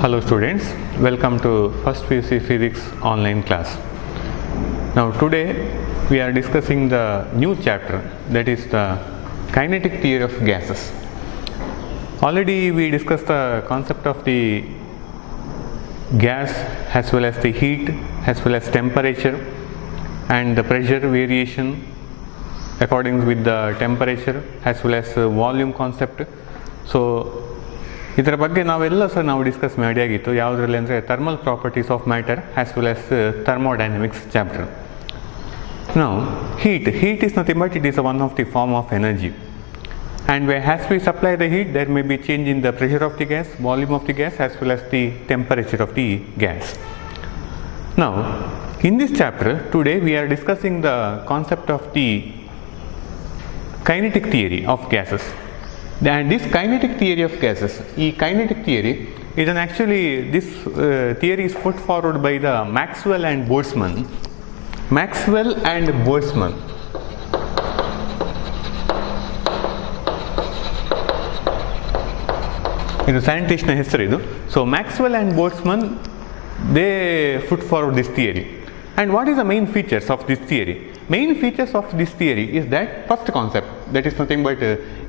Hello students, welcome to first PUC physics online class. Now today we are discussing the new chapter, that is the kinetic theory of gases. Already we discussed the concept of the gas as well as the heat as well as temperature and the pressure variation according with the temperature as well as volume concept. So ಇದರ ಬಗ್ಗೆ ನಾವೆಲ್ಲ ನಾವು ಡಿಸ್ಕಸ್ ಮಾಡಿ ಆಗಿತ್ತು. ಯಾವುದರಲ್ಲಿ ಅಂದರೆ thermal properties of matter as well as thermodynamics chapter. Now heat is nothing but it is one of the form of energy, and as we supply the heat there may be change in the pressure of the gas, volume of the gas as well as the temperature of the gas. Now in this chapter today we are discussing the concept of the kinetic theory of gases. And this kinetic theory of gases, kinetic theory is this theory is put forward by the Maxwell and Boltzmann. ಇದು ಸೈಂಟಿಸ್ಟ್ನ ಹೆಸರು ಇದು. So Maxwell and Boltzmann they put forward this theory. And what is the main features of this theory? Main features of this theory is that first concept, that is nothing but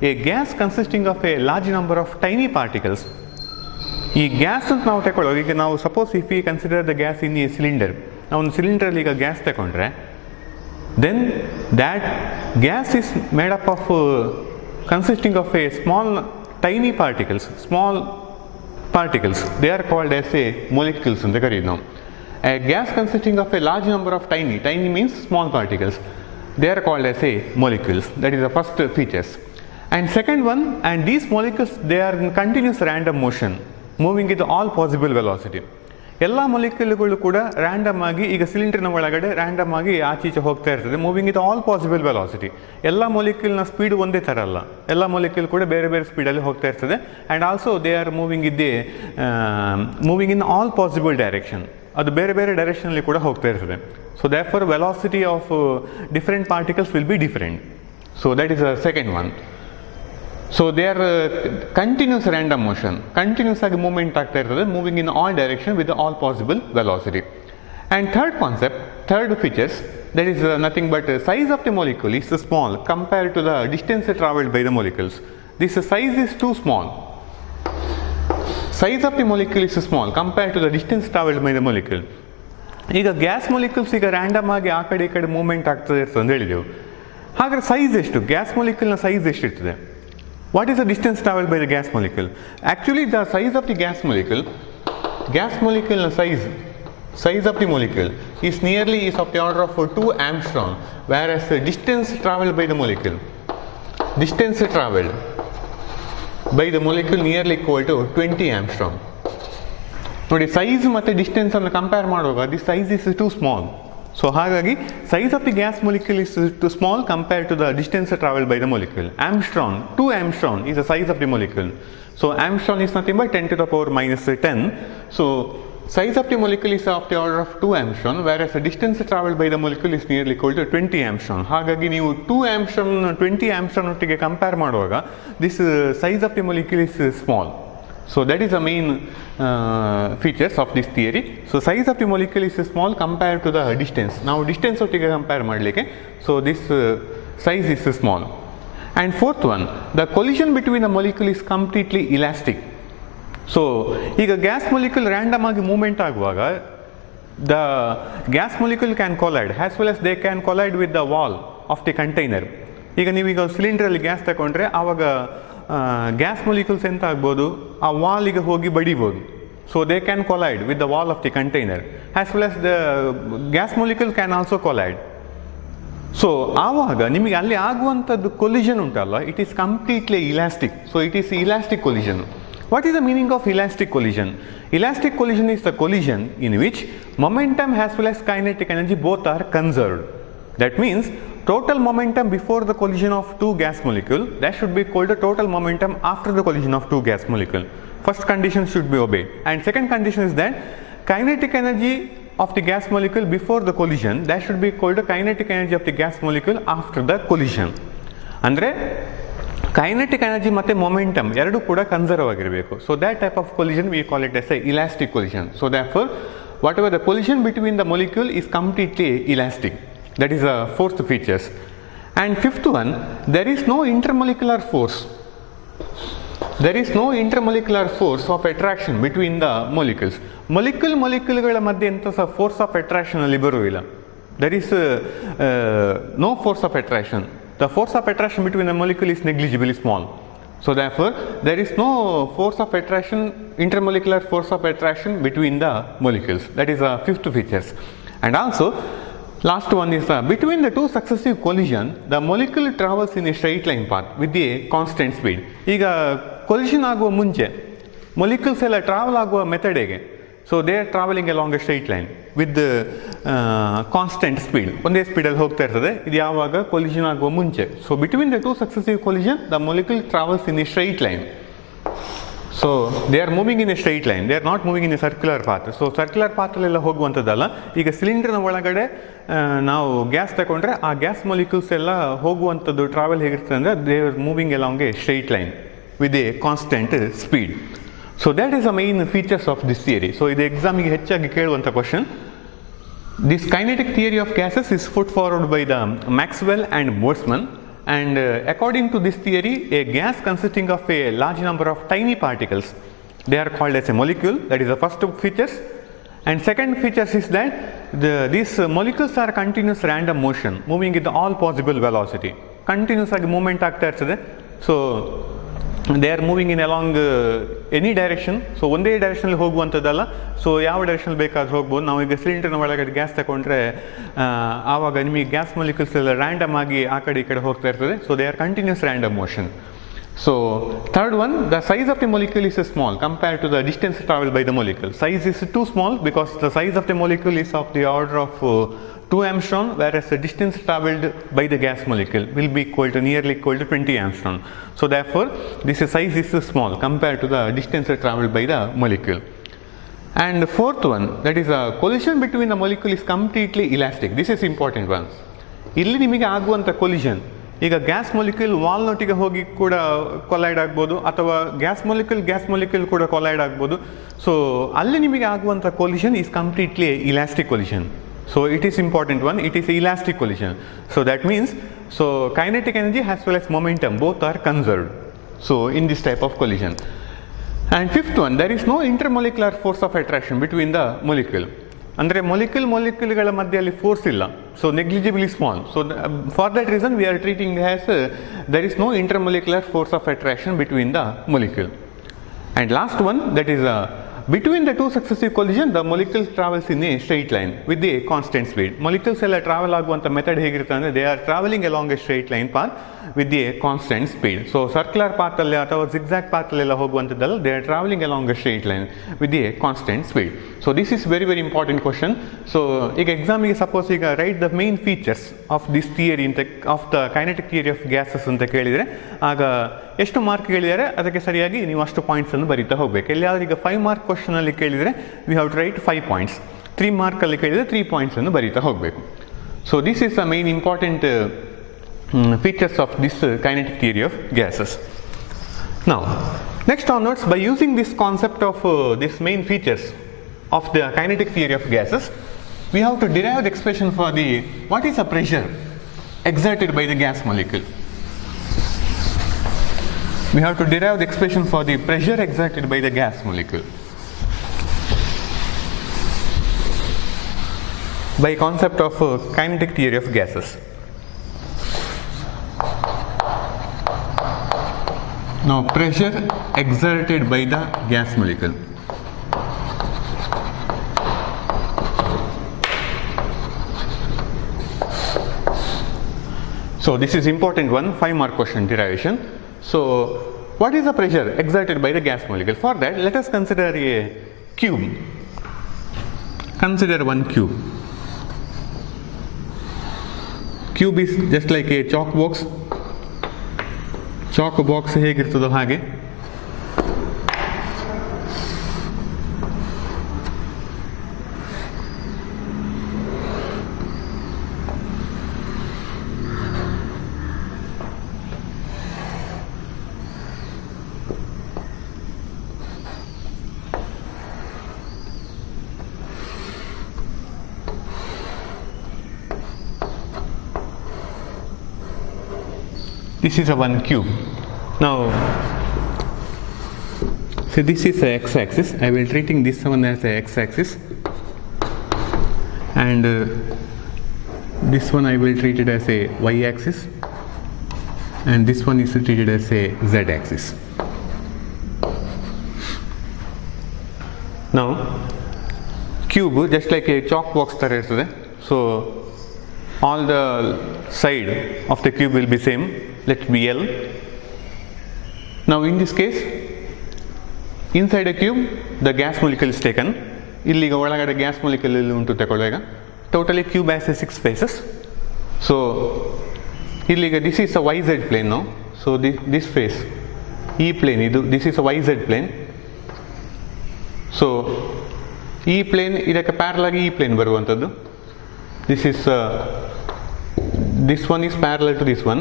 a gas consisting of a large number of tiny particles. ಈ gas ಅಂತ ನಾವು ತಗೊಳ್ಳೋ, ಈಗ ನಾವು suppose if we consider the gas in a cylinder, ನಾವು ಒಂದು ಸಿಲಿಂಡ್ರಲ್ಲಿ ಈಗ ಗ್ಯಾಸ್ ತಗೊಂಡ್ರೆ then that gas is made up of consisting of a small tiny particles, they are called as a molecules ಅಂತ ಕರೀತೀವಿ ನಾವು. A gas consisting of a large number of tiny means small particles, they are called as a molecules. That is the first features. And second one, and these molecules they are in continuous random motion, moving with all possible velocity. ಎಲ್ಲ ಮೊಲಿಕ್ಯೂಲ್ಗಳು ಕೂಡ ರ್ಯಾಂಡಮ್ ಆಗಿ ಈಗ ಸಿಲಿಂಡರ್ನ ಒಳಗಡೆ ರ್ಯಾಂಡಮ್ ಆಗಿ ಆಚೀಚೆ ಹೋಗ್ತಾ ಇರ್ತದೆ, moving with all possible velocity. ಎಲ್ಲ ಮೊಲಿಕ್ಯೂಲ್ನ ಸ್ಪೀಡ್ ಒಂದೇ ಥರ ಅಲ್ಲ, ಎಲ್ಲ ಮೊಲಿಕ್ಯೂಲ್ ಕೂಡ ಬೇರೆ ಬೇರೆ ಸ್ಪೀಡಲ್ಲಿ ಹೋಗ್ತಾ ಇರ್ತದೆ. And also they are moving in all possible direction, ಅದು ಬೇರೆ ಬೇರೆ ಡೈರೆಕ್ಷನಲ್ಲಿ ಕೂಡ ಹೋಗ್ತಾ ಇರ್ತದೆ. So that for velocity of different particles will be different. So that is the second one. So they are continuous random motion, continuous ಆಗಿ movement ಆಗ್ತಾ ಇರ್ತದೆ, moving in all direction with all possible velocity. And third concept, third features, that is nothing but size of the molecule is small compared to the distance traveled by the molecules. This size is too small. Size of the molecule is small compared to the distance traveled by the molecule. ಈಗ gas molecules ಈಗ ರ್ಯಾಂಡಮ್ ಆಗಿ ಆ ಕಡೆ ಈ ಕಡೆ ಮೂವ್ಮೆಂಟ್ ಆಗ್ತದೆ ಇರ್ತದೆ ಅಂತ ಹೇಳಿದೆವು. ಹಾಗಾದ್ರೆ ಸೈಜ್ ಎಷ್ಟು, ಗ್ಯಾಸ್ ಮೊಲಿಕ್ಯೂಲ್ನ ಸೈಜ್ ಎಷ್ಟಿರ್ತದೆ? What is the distance traveled by the gas molecule? Actually the size of the gas molecule size of the molecule is of the order of 2 angstrom, whereas the distance traveled by the molecule nearly equal to 20 angstrom. ನೋಡಿ, size ಮತ್ತು distance ಅನ್ನು compare ಮಾಡುವಾಗ the size is too small. So ಹಾಗಾಗಿ size of the gas molecule is too small compare to the distance travelled by the molecule. Angstrom, 2 angstrom is the size of the molecule. So angstrom is nothing but 10 to the power minus 10. So size of the molecule is of the order of 2 angstrom, whereas the distance traveled by the molecule is nearly equal to 20 angstrom. ಹಾಗಾಗಿ ನೀವು 2 angstrom 20 angstrom ಒಟ್ಟಿಗೆ ಕಂಪೇರ್ ಮಾಡುವಾಗ this size of the molecule is small. So that is the main features of this theory. So size of the molecule is small compared to the distance. Now distance ಒಟ್ಟಿಗೆ ಕಂಪೇರ್ ಮಾಡಲಿಕ್ಕೆ, so this size is small. And fourth one, the collision between the molecule is completely elastic. So ಈಗ gas molecule random ಆಗಿ movement ಆಗುವಾಗ the gas molecule can collide as well as they can collide with the wall of the container. ಈಗ ನೀವೀಗ ಸಿಲಿಂಡ್ರಲ್ಲಿ ಗ್ಯಾಸ್ ತಗೊಂಡ್ರೆ ಆವಾಗ gas molecules ಎಂತ ಆಗ್ಬೋದು, ಆ ವಾಲಿಗೆ ಹೋಗಿ ಬಡಿಬೋದು. So they can collide with the wall of the container as well as the gas molecule can also collide. So ಆವಾಗ ನಿಮಗೆ ಅಲ್ಲಿ ಆಗುವಂಥದ್ದು ಕೊಲಿಷನ್ ಉಂಟಲ್ಲ, it is completely elastic. So it is elastic collision. What is the meaning of elastic collision? Elastic collision is the collision in which momentum as well as kinetic energy both are conserved. That means total momentum before the collision of two gas molecule, that should be called the total momentum after the collision of two gas molecule. First condition should be obeyed. And second condition is that kinetic energy of the gas molecule before the collision, that should be called the kinetic energy of the gas molecule after the collision. Andre kinetic energy ಮತ್ತು momentum ಎರಡೂ ಕೂಡ conserve ಆಗಿರಬೇಕು. So that type of collision we call it as a elastic collision. So therefore whatever the collision between the molecule is completely elastic. That is the fourth features. And fifth one, there is no intermolecular force. There is no intermolecular force of attraction between the molecules. ಮೊಲಿಕ್ಯೂಲ್ಗಳ ಮಧ್ಯೆ ಎಂಥ ಸಹ force of attraction ಅಲ್ಲಿ ಬರುವುದಿಲ್ಲ. There is no force of attraction. The force of attraction between the molecule is negligibly small. So therefore there is no force of attraction, intermolecular force of attraction between the molecules. That is the fifth features. And also last one is between the two successive collision the molecule travels in a straight line path with a constant speed. ಈಗ collision ಆಗುವ ಮುಂಚೆ molecules ಎಲ್ಲ ಟ್ರಾವೆಲ್ ಆಗುವ method ಹೇಗೆ? So they are travelling along a straight line with constant speed, ಒಂದೇ ಸ್ಪೀಡಲ್ಲಿ ಹೋಗ್ತಾ ಇರ್ತದೆ. ಇದು ಯಾವಾಗ ಕೊಲಿಷನ್ ಆಗುವ ಮುಂಚೆ. So between the two successive collision the molecule travels in a straight line. So they are moving in a straight line, they are not moving in a circular path. So circular ಪಾತಲ್ಲೆಲ್ಲ ಹೋಗುವಂಥದ್ದಲ್ಲ. ಈಗ ಸಿಲಿಂಡರ್ನ ಒಳಗಡೆ ನಾವು ಗ್ಯಾಸ್ ತಗೊಂಡ್ರೆ ಆ gas molecules ಎಲ್ಲ ಹೋಗುವಂಥದ್ದು ಟ್ರಾವೆಲ್ ಹೇಗಿರ್ತದೆ ಅಂದರೆ they are moving along a straight line with A constant speed. So that is the main features of this theory. So ಇದು ಎಕ್ಸಾಮಿಗೆ ಹೆಚ್ಚಾಗಿ ಕೇಳುವಂಥ question. This kinetic theory of gases is put forward by the Maxwell and Boltzmann, and according to this theory a gas consisting of a large number of tiny particles, they are called as a molecule. That is the first features. And second features is that these molecules are continuous random motion, moving with all possible velocity. Continuous ಆಗಿ movement ಆಗ್ತಾ ಇರ್ತದೆ. So they are moving in along any direction. So ಒಂದೇ ಡೈರೆಕ್ಷನಲ್ಲಿ ಹೋಗುವಂಥದ್ದಲ್ಲ. ಸೊ ಯಾವ ಡೈರೆಕ್ಷನಲ್ಲಿ ಬೇಕಾದ್ರೂ ಹೋಗ್ಬೋದು. ನಾವು ಈಗ ಸಿಲಿಂಡರ್ನ ಒಳಗಡೆ ಗ್ಯಾಸ್ ತಗೊಂಡ್ರೆ ಆವಾಗ ನಿಮಗೆ ಗ್ಯಾಸ್ ಮೊಲಿಕ್ಯೂಲ್ಸ್ ಎಲ್ಲ ರ್ಯಾಂಡಮ್ ಆಗಿ ಆ ಕಡೆ ಈ ಕಡೆ ಹೋಗ್ತಾ ಇರ್ತದೆ. So they are continuous random motion. So third one, the size of the molecule is small compared to the distance traveled by the molecule. Size is too small because the size of the molecule is of the order of 2 angstrom, whereas the distance traveled by the gas molecule will be nearly equal to 20 angstrom. So therefore this size is small compared to the distance traveled by the molecule. And the fourth one, that is a collision between the molecule is completely elastic. This is important one. ಇಲ್ಲಿ ನಿಮಗೆ ಆಗುವಂಥ ಕೊಲಿಷನ್, ಈಗ gas molecule ವಾಲ್ನೊಟ್ಟಿಗೆ ಹೋಗಿ ಕೂಡ ಕೊಲೈಡ್ ಆಗ್ಬೋದು, ಅಥವಾ gas molecule ಕೂಡ ಕೊಲೈಡ್ ಆಗ್ಬೋದು. ಸೊ ಅಲ್ಲಿ ನಿಮಗೆ ಆಗುವಂಥ collision is completely elastic collision. So it is important one, it is elastic collision. So that means so kinetic energy as well as momentum both are conserved. So in this type of collision. And fifth one, there is no intermolecular force of attraction between the molecule. ಅಂದರೆ ಮೊಲಿಕ್ಯೂಲ್ಗಳ ಮಧ್ಯೆಯಲ್ಲಿ force ಇಲ್ಲ. So negligibly small. So for that reason we are treating as there is no intermolecular force of attraction between the molecule. And last one, that is between the two successive collision the molecules travels in a straight line with a constant speed. molecules ಎಲ್ಲ ಟ್ರಾವೆಲ್ ಆಗುವಂಥ ಮೆಥಡ್ ಹೇಗಿರುತ್ತೆ ಅಂದರೆ they are traveling along a straight line path with a constant speed. So circular ಪಾತಲ್ಲಿ ಅಥವಾ zigzag ಪಾತಲ್ಲೆಲ್ಲ ಹೋಗುವಂಥದ್ದಲ್ಲ, they are traveling along a straight line with a constant speed. So this is very very important question. So ಈಗ ಎಕ್ಸಾಮಿಗೆ suppose ಈಗ write the main features of this theory ಅಂತ of the kinetic theory of gases ಅಂತ ಕೇಳಿದರೆ ಆಗ ಎಷ್ಟು ಮಾರ್ಕ್ ಹೇಳಿದ್ದಾರೆ ಅದಕ್ಕೆ ಸರಿಯಾಗಿ ನೀವು ಅಷ್ಟು ಪಾಯಿಂಟ್ಸನ್ನು ಬರೀತಾ ಹೋಗಬೇಕು. ಎಲ್ಲಿಯಾದರೂ ಈಗ 5 ಮಾರ್ಕ್ ಕ್ವಶನಲ್ಲಿ ಕೇಳಿದರೆ we have to write 5 points. 3 ಮಾರ್ಕಲ್ಲಿ ಕೇಳಿದರೆ 3 ಪಾಯಿಂಟ್ಸನ್ನು ಬರೀತಾ ಹೋಗಬೇಕು. So this is the main important features of this kinetic theory of gases. Now next onwards, by using this concept of this main features of the kinetic theory of gases, we have to derive the expression for the what is the pressure exerted by the gas molecule. We have to derive the expression for the pressure exerted by the gas molecule by concept of kinetic theory of gases. Now pressure exerted by the gas molecule. So this is important one, 5 mark question derivation. So what is the pressure exerted by the gas molecule? For that let us consider a cube. Consider one cube. Cube is just like a chalk box. Chalk box ಹೇಗಿರ್ತದೋ ಹಾಗೆ this is a one cube. Now, so this is the x-axis. I will treating this one as the x-axis, and this one I will treat it as a y-axis, and this one is treated as a z-axis. Now, cube just like a chalk box ತರ ಇರ್ತದೆ. So all the side of the cube will be same. Let it be L. Now in this case, inside a cube the gas molecule is taken. ಇಲ್ಲಿಗ ಒಳಗಡೆ gas molecule ಇಲ್ಲಿ ಉಂಟು ತಗೊಳ್ಳುವಾಗ totally cube has 6 faces. So ಇಲ್ಲಿಗ this is a yz plane now. So this face ಈ plane ಇದು this is a yz plane. So ಈ plane ಇದಕ್ಕೆ ಪ್ಯಾರಲ್ ಆಗಿ ಈ ಪ್ಲೇನ್ ಬರುವಂಥದ್ದು. This one is parallel to this one.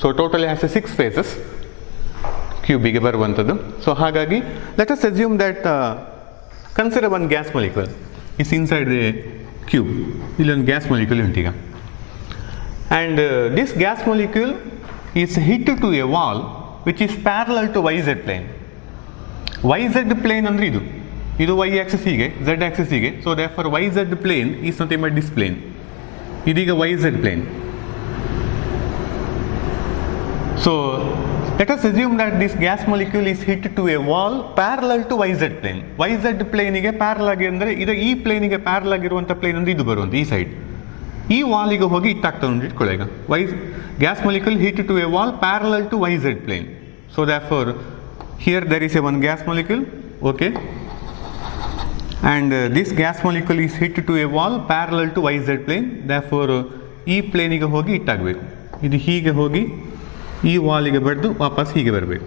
So totally has 6 faces ಕ್ಯೂಬಿಗೆ ಬರುವಂಥದ್ದು. ಸೊ ಹಾಗಾಗಿ let us assume that consider one gas molecule is inside the cube. ಇಲ್ಲೊಂದು gas molecule ಉಂಟೀಗ, and this gas molecule is hit to a wall which is parallel to Y Z plane. Y Z plane ಅಂದರೆ ಇದು y axis ಹೀಗೆ, z axis ಹೀಗೆ. So therefore yz plane is nothing but this plane. ಇದೀಗ yz plane. So let us assume that this gas molecule is hit to a wall parallel to yz plane. yz ಪ್ಲೇನಿಗೆ parallel ಆಗಿ ಅಂದರೆ ಇದು ಈ ಪ್ಲೇನಿಗೆ ಪ್ಯಾರಲ್ ಆಗಿರುವಂಥ ಪ್ಲೇನ್ ಅಂದರೆ ಇದು ಬರುವಂಥ ಈ ಸೈಡ್. ಈ ವಾಲಿಗೆ ಹೋಗಿ ಇಟ್ಟಾಗ್ತಾ ಉಂಟು ಇಟ್ಕೊಳ್ಳಿ. ಈಗ gas molecule hit to a wall parallel to yz plane. So therefore here there is a one gas molecule, okay, and this gas molecule is hit to a wall parallel to yz plane. Therefore ಈ ಪ್ಲೇನಿಗೆ ಹೋಗಿ ಇಟ್ಟಾಗಬೇಕು. ಇದು ಹೀಗೆ ಹೋಗಿ ಈ ವಾಲಿಗೆ ಬಡ್ದು ವಾಪಸ್ ಹೀಗೆ ಬರಬೇಕು.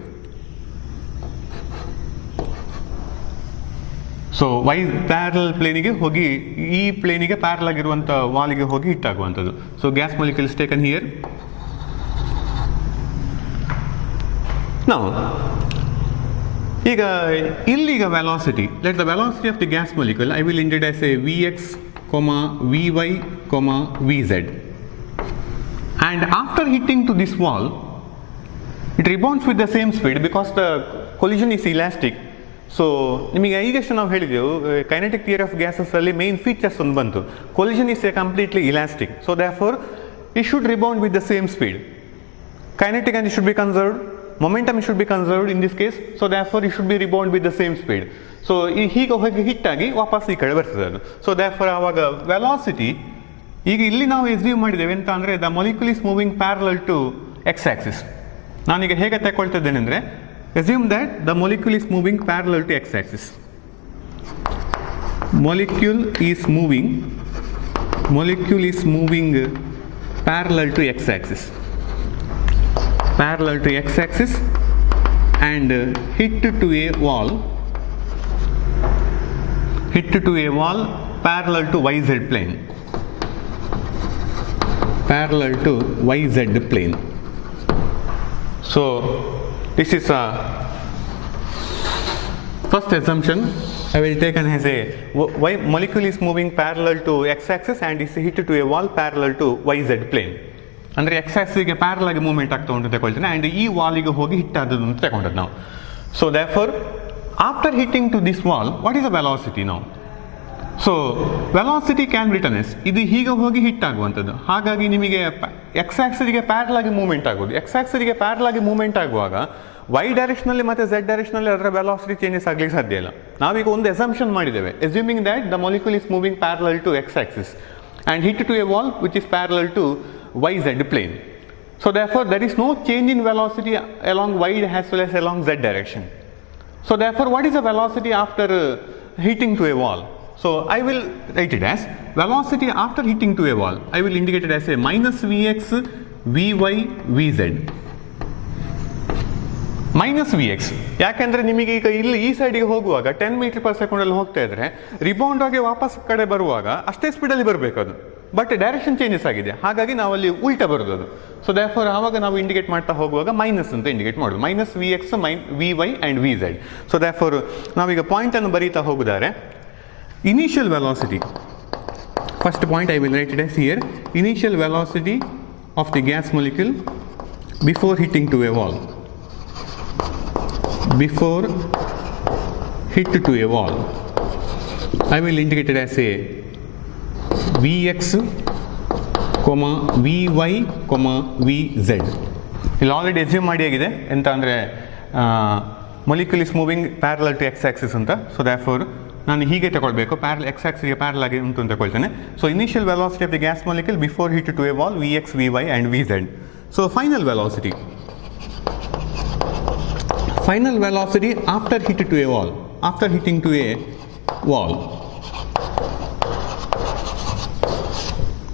ಸೊ ಪ್ಯಾರಲಲ್ ಪ್ಲೇನಿಗೆ ಹೋಗಿ ಈ ಪ್ಲೇನಿಗೆ ಪ್ಯಾರಲ್ ಆಗಿರುವಂಥ ವಾಲಿಗೆ ಹೋಗಿ ಹಿಟ್ಟಾಗುವಂಥದ್ದು. So gas molecule is taken here. ನಾವು ಈಗ ಇಲ್ಲಿಗ velocity, let the velocity of the gas molecule I will indicate as a Vx, Vy, Vz, and after hitting to this wall it rebounds with the same speed because the collision is elastic. So ನಿಮಗೆ ಈಗಷ್ಟು ನಾವು ಹೇಳಿದೆವು kinetic theory of gases ಅಲ್ಲಿ main features ಒಂದು ಬಂತು, collision is a completely elastic. So therefore it should rebound with the same speed. Kinetic energy should be conserved, momentum should be conserved in this case. So therefore it should be rebound with the same speed. So ಹೀಗೆ ಹೋಗಿ ಹಿಟ್ ಆಗಿ ವಾಪಸ್ ಈ ಕಡೆ ಬರ್ತದೆ ಅದು. So therefore ಆವಾಗ ವೆಲಾಸಿಟಿ ಈಗ ಇಲ್ಲಿ ನಾವು ಎಸ್ಯೂಮ್ ಮಾಡಿದ್ದೇವೆ ಅಂತ ಅಂದರೆ the molecule is moving parallel to X axis. ನಾನೀಗ ಹೇಗೆ ತಗೊಳ್ತಿದ್ದೇನೆ ಅಂದರೆ assume that the molecule is moving parallel to x axis. Molecule is moving parallel to x axis. Parallel to x axis and hit to a wall parallel to yz plane. Parallel to yz plane. So this is a first assumption I will take as a y molecule is moving parallel to x-axis and is hit to a wall parallel to yz plane. ಅಂದರೆ x-axis ಗೆ ಪ್ಯಾರಲ್ ಆಗಿ movement ಆಗ್ತಾ ಉಂಟು ತಗೊಳ್ತೇನೆ ಆ್ಯಂಡ್ ಈ ವಾಲಿಗೆ ಹೋಗಿ ಹಿಟ್ ಆದದ್ದು ಅಂತ ತಗೊಂಡದ್ದು ನಾವು. So therefore after hitting to this wall what is the velocity now? So velocity can return as, ಇದು ಹೀಗೆ ಹೋಗಿ ಹಿಟ್ ಆಗುವಂಥದ್ದು. ಹಾಗಾಗಿ ನಿಮಗೆ ಎಕ್ಸ್ ಆಕ್ಸಿಸ್ಗೆ ಪ್ಯಾರಲ್ ಆಗಿ ಮೂವ್ಮೆಂಟ್ ಆಗೋದು. ಎಕ್ಸ್ ಆಕ್ಸಿಸ್ಗೆ ಪ್ಯಾರಲ್ ಆಗಿ ಮೂವ್ಮೆಂಟ್ ಆಗುವಾಗ ವೈ ಡೈರೆಕ್ಷನಲ್ಲಿ ಮತ್ತು ಝೆಡ್ ಡೈರೆಕ್ಷನಲ್ಲಿ ಅದರ ವೆಲಾಸಿಟಿ ಚೇಂಜಸ್ ಆಗಲಿಕ್ಕೆ ಸಾಧ್ಯ ಇಲ್ಲ. ನಾವೀಗ ಒಂದು ಅಸಂಪ್ಷನ್ ಮಾಡಿದ್ದೇವೆ, assuming that the molecule is moving parallel to X axis and hit to a wall which is parallel to Y Z plane. So therefore there is no change in velocity along y as well as along z direction. So therefore what is the velocity after hitting to a wall? So I will write it as velocity after hitting to a wall. I will indicate it as a minus Vx, Vy, Vz. Minus v x. ಯಾಕೆಂದರೆ ನಿಮಗೆ ಈಗ ಇಲ್ಲಿ ಈ ಸೈಡಿಗೆ ಹೋಗುವಾಗ 10 metre per ಸೆಕೆಂಡಲ್ಲಿ ಹೋಗ್ತಾ ಇದ್ರೆ ರಿಬೌಂಡ್ ಆಗಿ ವಾಪಸ್ ಕಡೆ ಬರುವಾಗ ಅಷ್ಟೇ ಸ್ಪೀಡಲ್ಲಿ ಬರಬೇಕು ಅದು, ಬಟ್ ಡೈರೆಕ್ಷನ್ ಚೇಂಜಸ್ ಆಗಿದೆ, ಹಾಗಾಗಿ ನಾವಲ್ಲಿ ಉಲ್ಟಾ ಬರೋದು ಅದು. ಸೊ therefore ಆವಾಗ ನಾವು ಇಂಡಿಕೇಟ್ ಮಾಡ್ತಾ ಹೋಗುವಾಗ ಮೈನಸ್ ಅಂತ ಇಂಡಿಕೇಟ್ ಮಾಡೋದು, minus v x, v y and v z. So therefore ನಾವೀಗ ಪಾಯಿಂಟನ್ನು ಬರೀತಾ ಹೋಗುತ್ತಾರೆ. Initial velocity, first point I will write it as here, initial velocity of the gas molecule before hitting to a wall. Before hit to a wall, I will indicate it as a Vx, Vy, Vz. ಇಲ್ಲಿ already assume ಮಾಡಿ ಆಗಿದೆ ಎಂತ ಅಂದರೆ molecule is moving parallel to X axis ಅಂತ. So therefore ನಾನು ಹೀಗೆ ತಗೊಳ್ಬೇಕು, X ಆಕ್ಸಿಸ್ಗೆ ಪ್ಯಾರಲ್ ಆಗಿ ಉಂಟು ಅಂತ ತಗೊಳ್ತೇನೆ. So initial velocity of the gas molecule before hit to a wall Vx, Vy and Vz. So final velocity after hit to a wall, after hitting to a wall,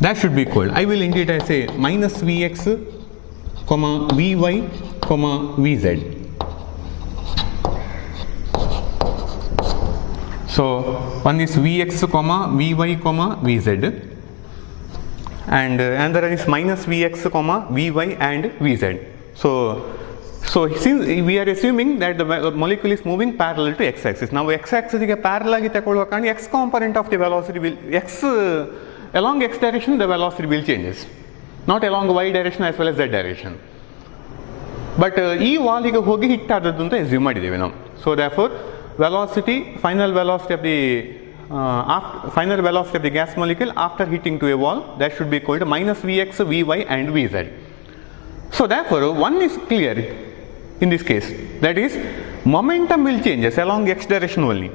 that should be called, I will indicate as a minus Vx, Vy, Vz. So one is Vx, Vy, Vz, and another is minus Vx, Vy and Vz. So since we are assuming that the molecule is moving parallel to x-axis, now x-axis ಗೆ parallel ಆಗಿ ತಗೊಳ್ಳುವ ಕಾರಣ x component of the velocity will along x direction the velocity will changes, not along y direction as well as z direction. But ಈ ವಾಲಿಗೆ ಹೋಗಿ ಹಿಟ್ ಆದದ್ದು ಅಂತ assume ಮಾಡಿದ್ದೇವೆ ನಾವು. So therefore final velocity of the gas molecule after hitting to a wall, that should be called minus Vx, Vy and Vz. So therefore one is clear in this case, that is momentum will changes along x direction only.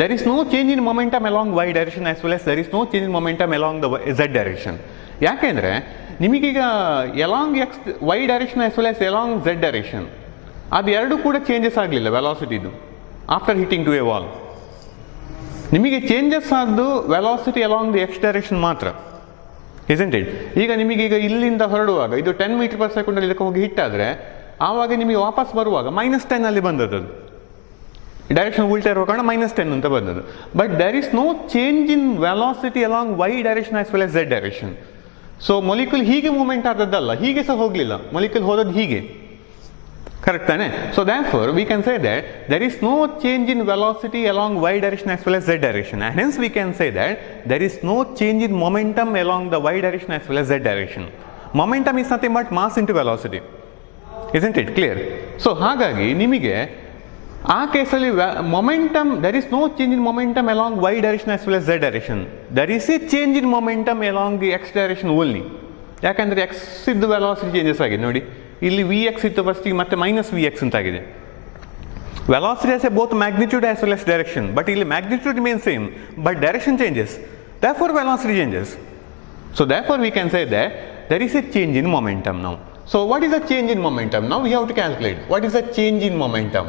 There is no change in momentum along y direction as well as there is no change in momentum along the z direction. ಯಾಕೆಂದರೆ ನಿಮಗೀಗ along y direction as well as along z direction ಅದು ಎರಡು ಕೂಡ changes ಆಗಲಿಲ್ಲ ವೆಲಾಸಿಟಿದು after hitting to a wall. ನಿಮಗೆ changes ಆದ್ದು velocity along the X direction ಮಾತ್ರ, isn't it? ಈಗ ನಿಮಗೀಗ ಇಲ್ಲಿಂದ ಹೊರಡುವಾಗ ಇದು 10 ಮೀಟರ್ ಪರ್ ಸೆಕೆಂಡ್ ಇದಕ್ಕೆ ಹೋಗಿ ಹಿಟ್ ಆದರೆ ಆವಾಗ ನಿಮಗೆ ವಾಪಸ್ ಬರುವಾಗ -10 ಅಲ್ಲಿ ಬಂದದ್ದು, ಡೈರೆಕ್ಷನ್ ಉಲ್ಟಾ ಇರುವ ಕಾರಣ -10 ಅಂತ ಬಂದದ್ದು. But there is no change in velocity along y direction as well as z direction. So molecule ಹೀಗೆ ಮೂವ್ಮೆಂಟ್ ಆದದ್ದಲ್ಲ, ಹೀಗೆ ಸಹ ಹೋಗಲಿಲ್ಲ, ಮೊಲಿಕ್ಯೂಲ್ ಹೋದದ್ದು ಹೀಗೆ, ಕರೆಕ್ಟ್ ತಾನೆ? So therefore we can say that there is no change in velocity along y direction as well as z direction, and hence we can say that there is no change in momentum along the y direction as well as z direction. Momentum is nothing but mass into velocity, isn't it clear? So ಹಾಗಾಗಿ ನಿಮಗೆ ಆ ಕೇಸಲ್ಲಿ momentum, there is no change in momentum along y direction as well as z direction. There is a change in momentum along the x direction only. ಯಾಕಂದರೆ x ಇದ್ದು velocity changes ಆಗಿದೆ ನೋಡಿ, ಇಲ್ಲಿ Vx ಇತ್ತು ಫಸ್ಟಿಗೆ ಮತ್ತೆ -Vx ಅಂತಾಗಿದೆ. Velocity as a both magnitude as well as direction, but ಇಲ್ಲಿ magnitude remains same but direction changes, therefore velocity changes. So therefore we can say that there is a change in momentum now. So what is the change in momentum? Now we have to calculate what is the change in momentum.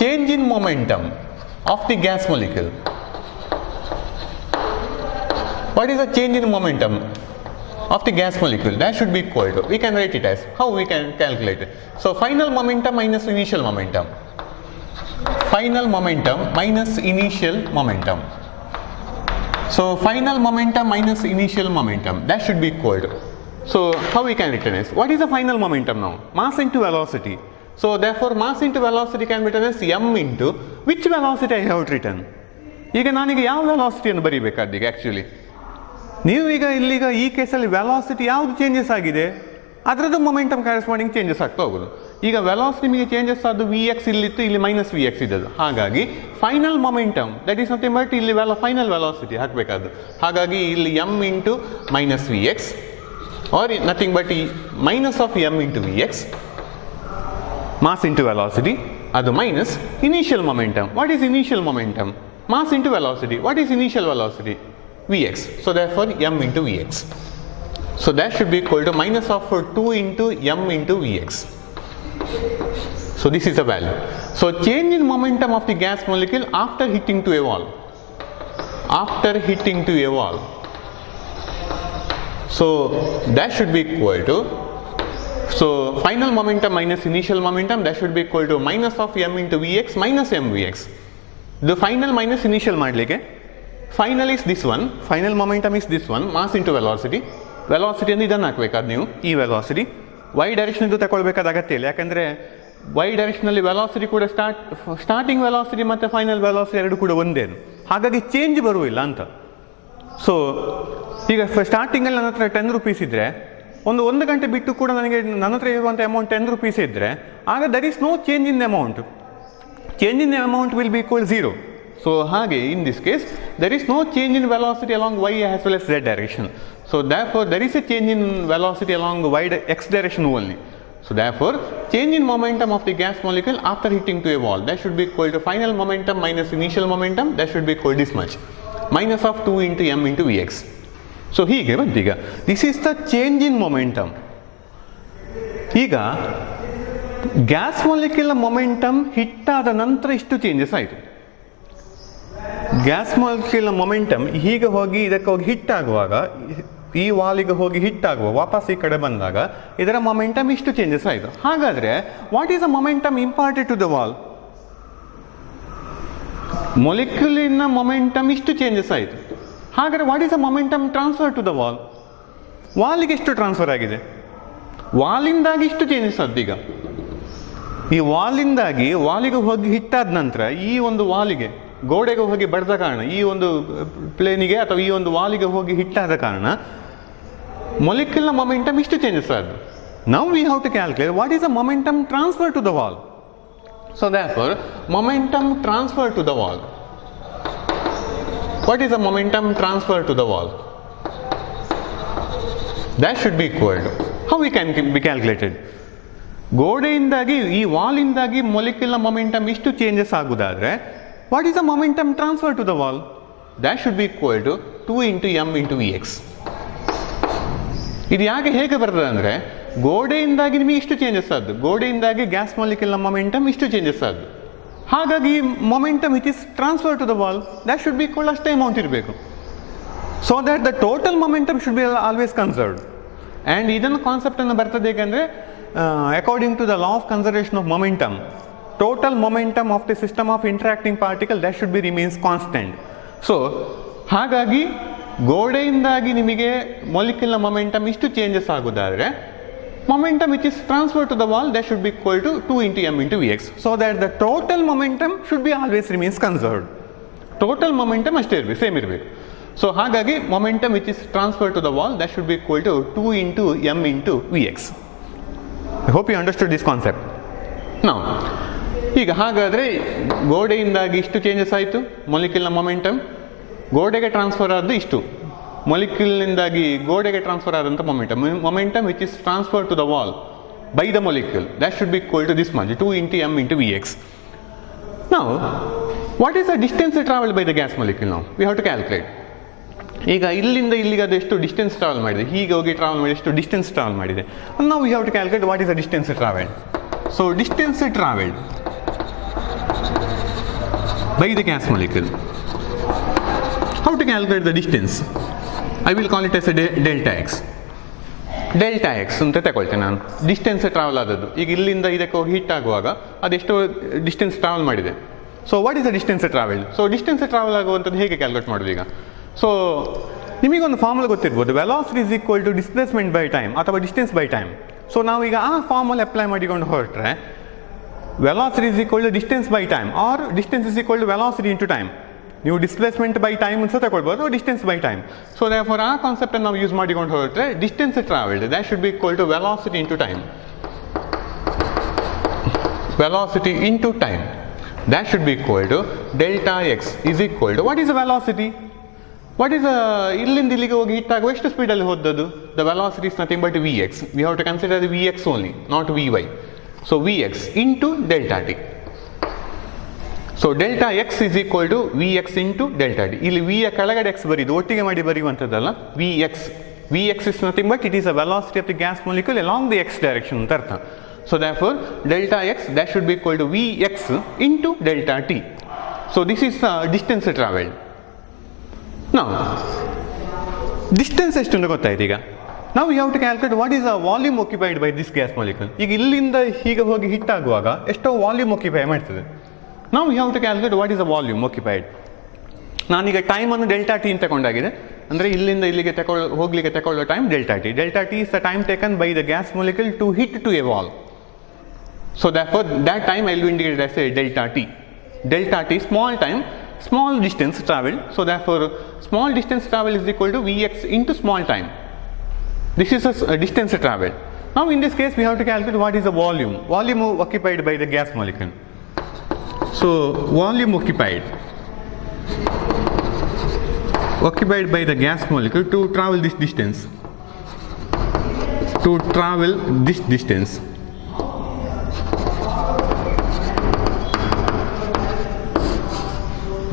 Change in momentum of the gas molecule. What is the change in momentum of the gas molecule? That should be equal to, we can write it as, how we can calculate it? So final momentum minus initial momentum. Final momentum minus initial momentum. So final momentum minus initial momentum, that should be equal to. So how we can write it as, what is the final momentum now? Mass into velocity. So therefore mass into velocity can be written as m into which velocity I have written. ಈಗ ನಾನೀಗ ಯಾವ ವೆಲಾಸಿಟಿಯನ್ನು ಬರೀಬೇಕಾದೀಗ ಆ್ಯಕ್ಚುಲಿ, ನೀವು ಈಗ ಇಲ್ಲಿಗ ಈ ಕೇಸಲ್ಲಿ ವೆಲಾಸಿಟಿ ಯಾವುದು ಚೇಂಜಸ್ ಆಗಿದೆ ಅದರದ್ದು ಮೊಮೆಂಟಮ್ ಕರೆಸ್ಪಾಂಡಿಂಗ್ ಚೇಂಜಸ್ ಆಗ್ತಾ ಹೋಗೋದು. ಈಗ ವೆಲಾಸಿಟಿ ನಿಮಗೆ ಚೇಂಜಸ್ ಆದ್ದು Vx ಇಲ್ಲಿತ್ತು, ಇಲ್ಲಿ -Vx ಇದ್ದದ್ದು, ಹಾಗಾಗಿ final momentum that is nothing but ಇಲ್ಲಿ ಫೈನಲ್ ವೆಲಾಸಿಟಿ ಹಾಕಬೇಕಾದ್ದು. ಹಾಗಾಗಿ ಇಲ್ಲಿ m into -Vx are nothing but ಈ minus of m into Vx mass into velocity, ಅದು minus initial momentum. What is initial momentum? Mass into velocity. What is initial velocity? Vx. So therefore m into Vx. So that should be equal to minus of 2 into m into Vx. So this is the value. So change in momentum of the gas molecule after hitting to a wall. After hitting to a wall. So that should be equal to, so final momentum minus initial momentum, that should be equal to minus of m into Vx minus mVx. The final minus initial ಮಾಡಲಿಕ್ಕೆ final is this one, final momentum is this one, mass into velocity. Velocity ಅಂದರೆ ಇದನ್ನು ಹಾಕಬೇಕಾದ ನೀವು, ಈ velocity y direction ಇದು ತಗೊಳ್ಬೇಕಾದ ಅಗತ್ಯ ಇಲ್ಲ, ಯಾಕಂದರೆ y ಡೈರೆಕ್ಷನಲ್ಲಿ ವೆಲಾಸಿಟಿ ಕೂಡ ಸ್ಟಾರ್ಟಿಂಗ್ ವೆಲಾಸಿಟಿ ಮತ್ತು ಫೈನಲ್ ವೆಲಾಸಿಟಿ ಎರಡು ಕೂಡ ಒಂದೇ, ಹಾಗಾಗಿ ಚೇಂಜ್ ಬರುವುದಿಲ್ಲ ಅಂತ. ಸೊ ಈಗ ಸ್ಟಾರ್ಟಿಂಗಲ್ಲಿ ನನ್ನ ಹತ್ರ 10 ರೂಪೀಸ್ ಇದ್ದರೆ ಒಂದು ಗಂಟೆ ಬಿಟ್ಟು ಕೂಡ ನನಗೆ ನನ್ನ ಹತ್ರ ಇರುವಂಥ ಅಮೌಂಟ್ 10 rupees ಇದ್ದರೆ ಆಗ there is no change in the amount. Change in the amount will be equal 0. So ಹಾಗೆ in this case there is no change in velocity along y as well as z direction. So therefore there is a change in velocity along x direction only. So therefore change in momentum of the gas molecule after hitting to a wall, that should be equal to final momentum minus initial momentum, that should be equal to this much, minus of 2 into m into vx. So ಹೀಗೆ ಬಂತೀಗ this is the change in momentum. ಈಗ gas molecule momentum hit ಆದ ನಂತರ ಇಷ್ಟು changes ಆಯಿತು. Gas molecule momentum ಹೀಗೆ ಹೋಗಿ ಇದಕ್ಕೆ ಹೋಗಿ ಹಿಟ್ ಆಗುವಾಗ, ಈ ವಾಲಿಗೆ ಹೋಗಿ ಹಿಟ್ ಆಗುವ ವಾಪಸ್ ಈ ಕಡೆ ಬಂದಾಗ ಇದರ ಮೊಮೆಂಟಮ್ ಇಷ್ಟು ಚೇಂಜಸ್ ಆಯಿತು. ಹಾಗಾದರೆ what is a momentum imparted to the wall? ಮೊಲಿಕ್ಯೂಲಿನ ಮೊಮೆಂಟಮ್ ಇಷ್ಟು ಚೇಂಜಸ್ ಆಯಿತು. ಹಾಗಾದರೆ what is a momentum transfer to the wall? ವಾಲಿಗೆ ಎಷ್ಟು ಟ್ರಾನ್ಸ್ಫರ್ ಆಗಿದೆ? ವಾಲಿಂದಾಗಿ ಇಷ್ಟು ಚೇಂಜಸ್ ಆದ್ದು. ಈಗ ಈ ವಾಲಿಂದಾಗಿ ವಾಲಿಗೆ ಹೋಗಿ ಹಿಟ್ಟಾದ ನಂತರ ಈ ಒಂದು ವಾಲಿಗೆ ಗೋಡೆಗೆ ಹೋಗಿ ಬಡ್ದ ಕಾರಣ, ಈ ಒಂದು ಪ್ಲೇನಿಗೆ ಅಥವಾ ಈ ಒಂದು ವಾಲಿಗೆ ಹೋಗಿ ಹಿಟ್ಟಾದ ಕಾರಣ ಮೊಲಿಕ್ಯೂಲ್ನ ಮೊಮೆಂಟಮ್ ಇಷ್ಟು ಚೇಂಜಸ್ ಆದ್ದು. Now we have to calculate what is a momentum transfer to the wall. So therefore momentum transfer to the wall, what is the momentum transfer to the wall? That should be equal to, how we can be calculated? ಗೋಡೆಯಿಂದಾಗಿ ಈ ವಾಲಿಂದಾಗಿ ಮೊಲಿಕ್ಯೂಲ್ನ momentum ಇಷ್ಟು changes ಆಗುವುದಾದರೆ what is the momentum transfer to the wall? That should be equal to 2 into m into vx. ಇದು ಯಾಕೆ ಹೇಗೆ ಬರ್ತದೆ ಅಂದರೆ ಗೋಡೆಯಿಂದಾಗಿ ನಿಮಗೆ ಇಷ್ಟು ಚೇಂಜಸ್ ಆದ್ದು, ಗೋಡೆಯಿಂದಾಗಿ ಗ್ಯಾಸ್ ಮಾಲಿಕ್ಯೂಲ್ನ ಮೊಮೆಂಟಮ್ ಇಷ್ಟು ಚೇಂಜಸ್ ಆದ್ದು. ಹಾಗಾಗಿ momentum it is transfer to the wall, that should be equal ಅಷ್ಟೇ ಅಮೌಂಟ್ ಇರಬೇಕು. So that the total momentum should be always conserved. And ಇದನ್ನು ಕಾನ್ಸೆಪ್ಟನ್ನು ಬರ್ತದೆ ಹೇಗೆಂದರೆ according to the law of conservation of momentum, total momentum of the system of interacting particle that should be remains constant. So ಹಾಗಾಗಿ ಗೋಡೆಯಿಂದಾಗಿ ನಿಮಗೆ ಮೊಲಿಕ್ಯೂಲ್ನ momentum ಇಷ್ಟು changes ಆಗೋದಾದರೆ momentum which is transferred to the wall that should be equal to 2 into m into vx, so that the total momentum should be always remains conserved. Total momentum ಅಷ್ಟೇ ಇರಬೇಕು, ಸೇಮ್ ಇರಬೇಕು. ಸೊ ಹಾಗಾಗಿ momentum which is transferred to the wall that should be equal to 2 into m into vx. I hope you understood this concept. Now, ಈಗ ಹಾಗಾದರೆ ಗೋಡೆಯಿಂದಾಗಿ ಇಷ್ಟು changes ಆಯಿತು, ಮೊಲಿಕ್ಯೂಲ್ನ ಮೊಮೆಂಟಮ್ ಗೋಡೆಗೆ ಟ್ರಾನ್ಸ್ಫರ್ ಆದ್ದು ಇಷ್ಟು, ಮೊಲಿಕ್ಯೂಲ್ನಿಂದಾಗಿ ಗೋಡೆಗೆ ಟ್ರಾನ್ಸ್ಫರ್ ಆದಂಥ momentum which is transfer to the wall by the molecule, that should be equal to this much, 2 into m into vx. Now, what is the distance traveled by the gas molecule now? We have to calculate. ಈಗ ಇಲ್ಲಿಂದ ಇಲ್ಲಿಗೆ ಅದು ಎಷ್ಟು distance travel ಮಾಡಿದೆ, ಹೀಗೆ ಹೋಗಿ ಟ್ರಾವೆಲ್ ಮಾಡಿ ಎಷ್ಟು ಡಿಸ್ಟೆನ್ಸ್ ಟ್ರಾವೆಲ್ ಮಾಡಿದೆ. ನಾವು we have to calculate what is the distance travelled. So distance travelled by the gas molecule, how to calculate the distance? I will call it as delta x. Delta x ಅಂತ ತಗೊಳ್ತೇನೆ ನಾನು. Distance travel ಆದದ್ದು ಈಗ ಇಲ್ಲಿಂದ ಇದಕ್ಕೆ ಹೋಗಿ hit ಆಗುವಾಗ ಅದೆಷ್ಟು ಡಿಸ್ಟೆನ್ಸ್ ಟ್ರಾವೆಲ್ ಮಾಡಿದೆ. So what is the distance travelled? So distance travel ಆಗುವಂಥದ್ದು ಹೇಗೆ ಕ್ಯಾಲ್ಕುಲೇಟ್ ಮಾಡೋದು ಈಗ? ಸೊ ನಿಮಗೊಂದು ಫಾರ್ಮುಲಾ ಗೊತ್ತಿರ್ಬೋದು, velocity is equal to displacement by time ಅಥವಾ ಡಿಸ್ಟೆನ್ಸ್ ಬೈ ಟೈಮ್. ಸೊ ನಾವೀಗ ಆ ಫಾರ್ಮುಲಾ ಅಪ್ಲೈ ಮಾಡಿಕೊಂಡು ಹೊರಟ್ರೆ velocity is equal to distance by time or distance is equal to velocity into time. ನೀವು ಡಿಸ್ಪ್ಲೇಸ್ಮೆಂಟ್ ಬೈ ಟೈಮ್ ಅಂತ ತಗೊಳ್ಬೋದು, distance by time. So therefore ಆ ಕಾನ್ಸೆಪ್ಟನ್ನು ನಾವು ಯೂಸ್ ಮಾಡಿಕೊಂಡು ಹೊರಟ್ರೆ distance travelled that should be equal to velocity into time. Velocity into time that should be equal to delta x is equal to, what is the velocity? What is ಇಲ್ಲಿಂದ ಇಲ್ಲಿಗೆ ಹೋಗಿ ಹಿಟ್ ಆಗುವ ಎಷ್ಟು ಸ್ಪೀಡಲ್ಲಿ ಹೋದದ್ದು? The velocity is nothing but vx. We have to consider the vx only, not vy. So vx into delta t. So delta x is equal to vx into delta t. ಇಲ್ಲಿ v ಯ ಕೆಳಗಡೆ x ಬರೀದು ಒಟ್ಟಿಗೆ ಮಾಡಿ ಬರೆಯುವಂಥದ್ದಲ್ಲ, vx is nothing but it is a velocity of the gas molecule along the x direction ಅಂತ ಅರ್ಥ. So therefore delta x that should be equal to vx into delta t. So this is distance traveled. Now distance ಎಷ್ಟು ಅಂತ ಗೊತ್ತಾಯ್ತು. ಈಗ now we have to calculate what is the volume occupied by this gas molecule. ಈಗ ಇಲ್ಲಿಂದ ಹೀಗೆ ಹೋಗಿ hit ಆಗುವಾಗ ಎಷ್ಟೋ ವಾಲ್ಯೂಮ್ ಆಕ್ಯುಪೈ ಮಾಡ್ತದೆ. now we have to calculate what is the volume occupied. ನಾನೀಗ ಟೈಮನ್ನು ಡೆಲ್ಟಾ ಟಿ ಅಂತ ತಗೊಂಡಾಗಿದೆ, ಅಂದರೆ ಇಲ್ಲಿಂದ ಇಲ್ಲಿಗೆ ಹೋಗ್ಲಿಕ್ಕೆ ತಗೊಳ್ಳೋ time delta T. Delta T is the time taken by the gas molecule to hit to a wall. So therefore that time I will indicate as a delta t. Delta t, small time, small distance traveled. So therefore small distance travel is equal to vx into small time. This is a distance traveled. Now in this case we have to calculate what is the volume. Volume occupied by the gas molecule. So volume occupied by the gas molecule to travel this distance.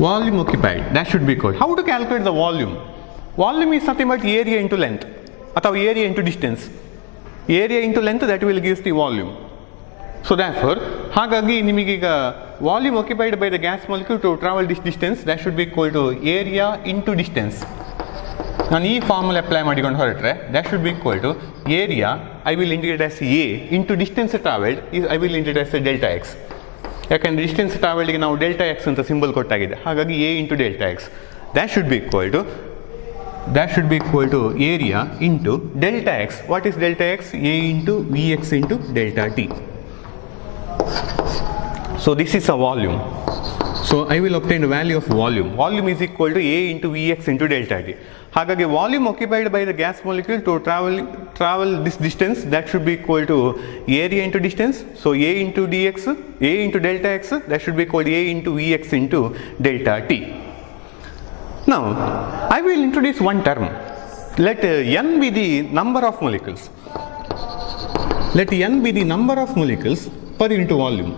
Volume occupied, that should be called. How to calculate the volume? Volume is nothing but area into length, or area into distance. Area into length, that will give the volume. So therefore, ಹಾಗಾಗಿ ನಿಮಗೀಗ volume occupied by the gas molecule to travel this distance, that should be equal to area into distance. ನಾನು ಈ formula apply ಮಾಡಿಕೊಂಡು ಹೊರಟ್ರೆ, that should be equal to area, I will integrate as A into distance traveled, I will integrate as delta x. ಯಾಕಂದರೆ distance ಟ್ರಾವೆಲ್ಗೆ ನಾವು delta x ಅಂತ symbol ಕೊಟ್ಟಾಗಿದೆ, ಹಾಗಾಗಿ a into delta x, that should be equal to area into delta x. What is delta x? A into v x into delta t. So this is a volume. So I will obtain the value of volume. Volume is equal to A into Vx into delta T. ಹಾಗಾಗಿ volume occupied by the gas molecule to travel this distance, that should be equal to area into distance. So A into dx, A into delta x, that should be equal to A into Vx into delta T. Now I will introduce one term. Let n be the number of molecules. Let n be the number of molecules per unit volume.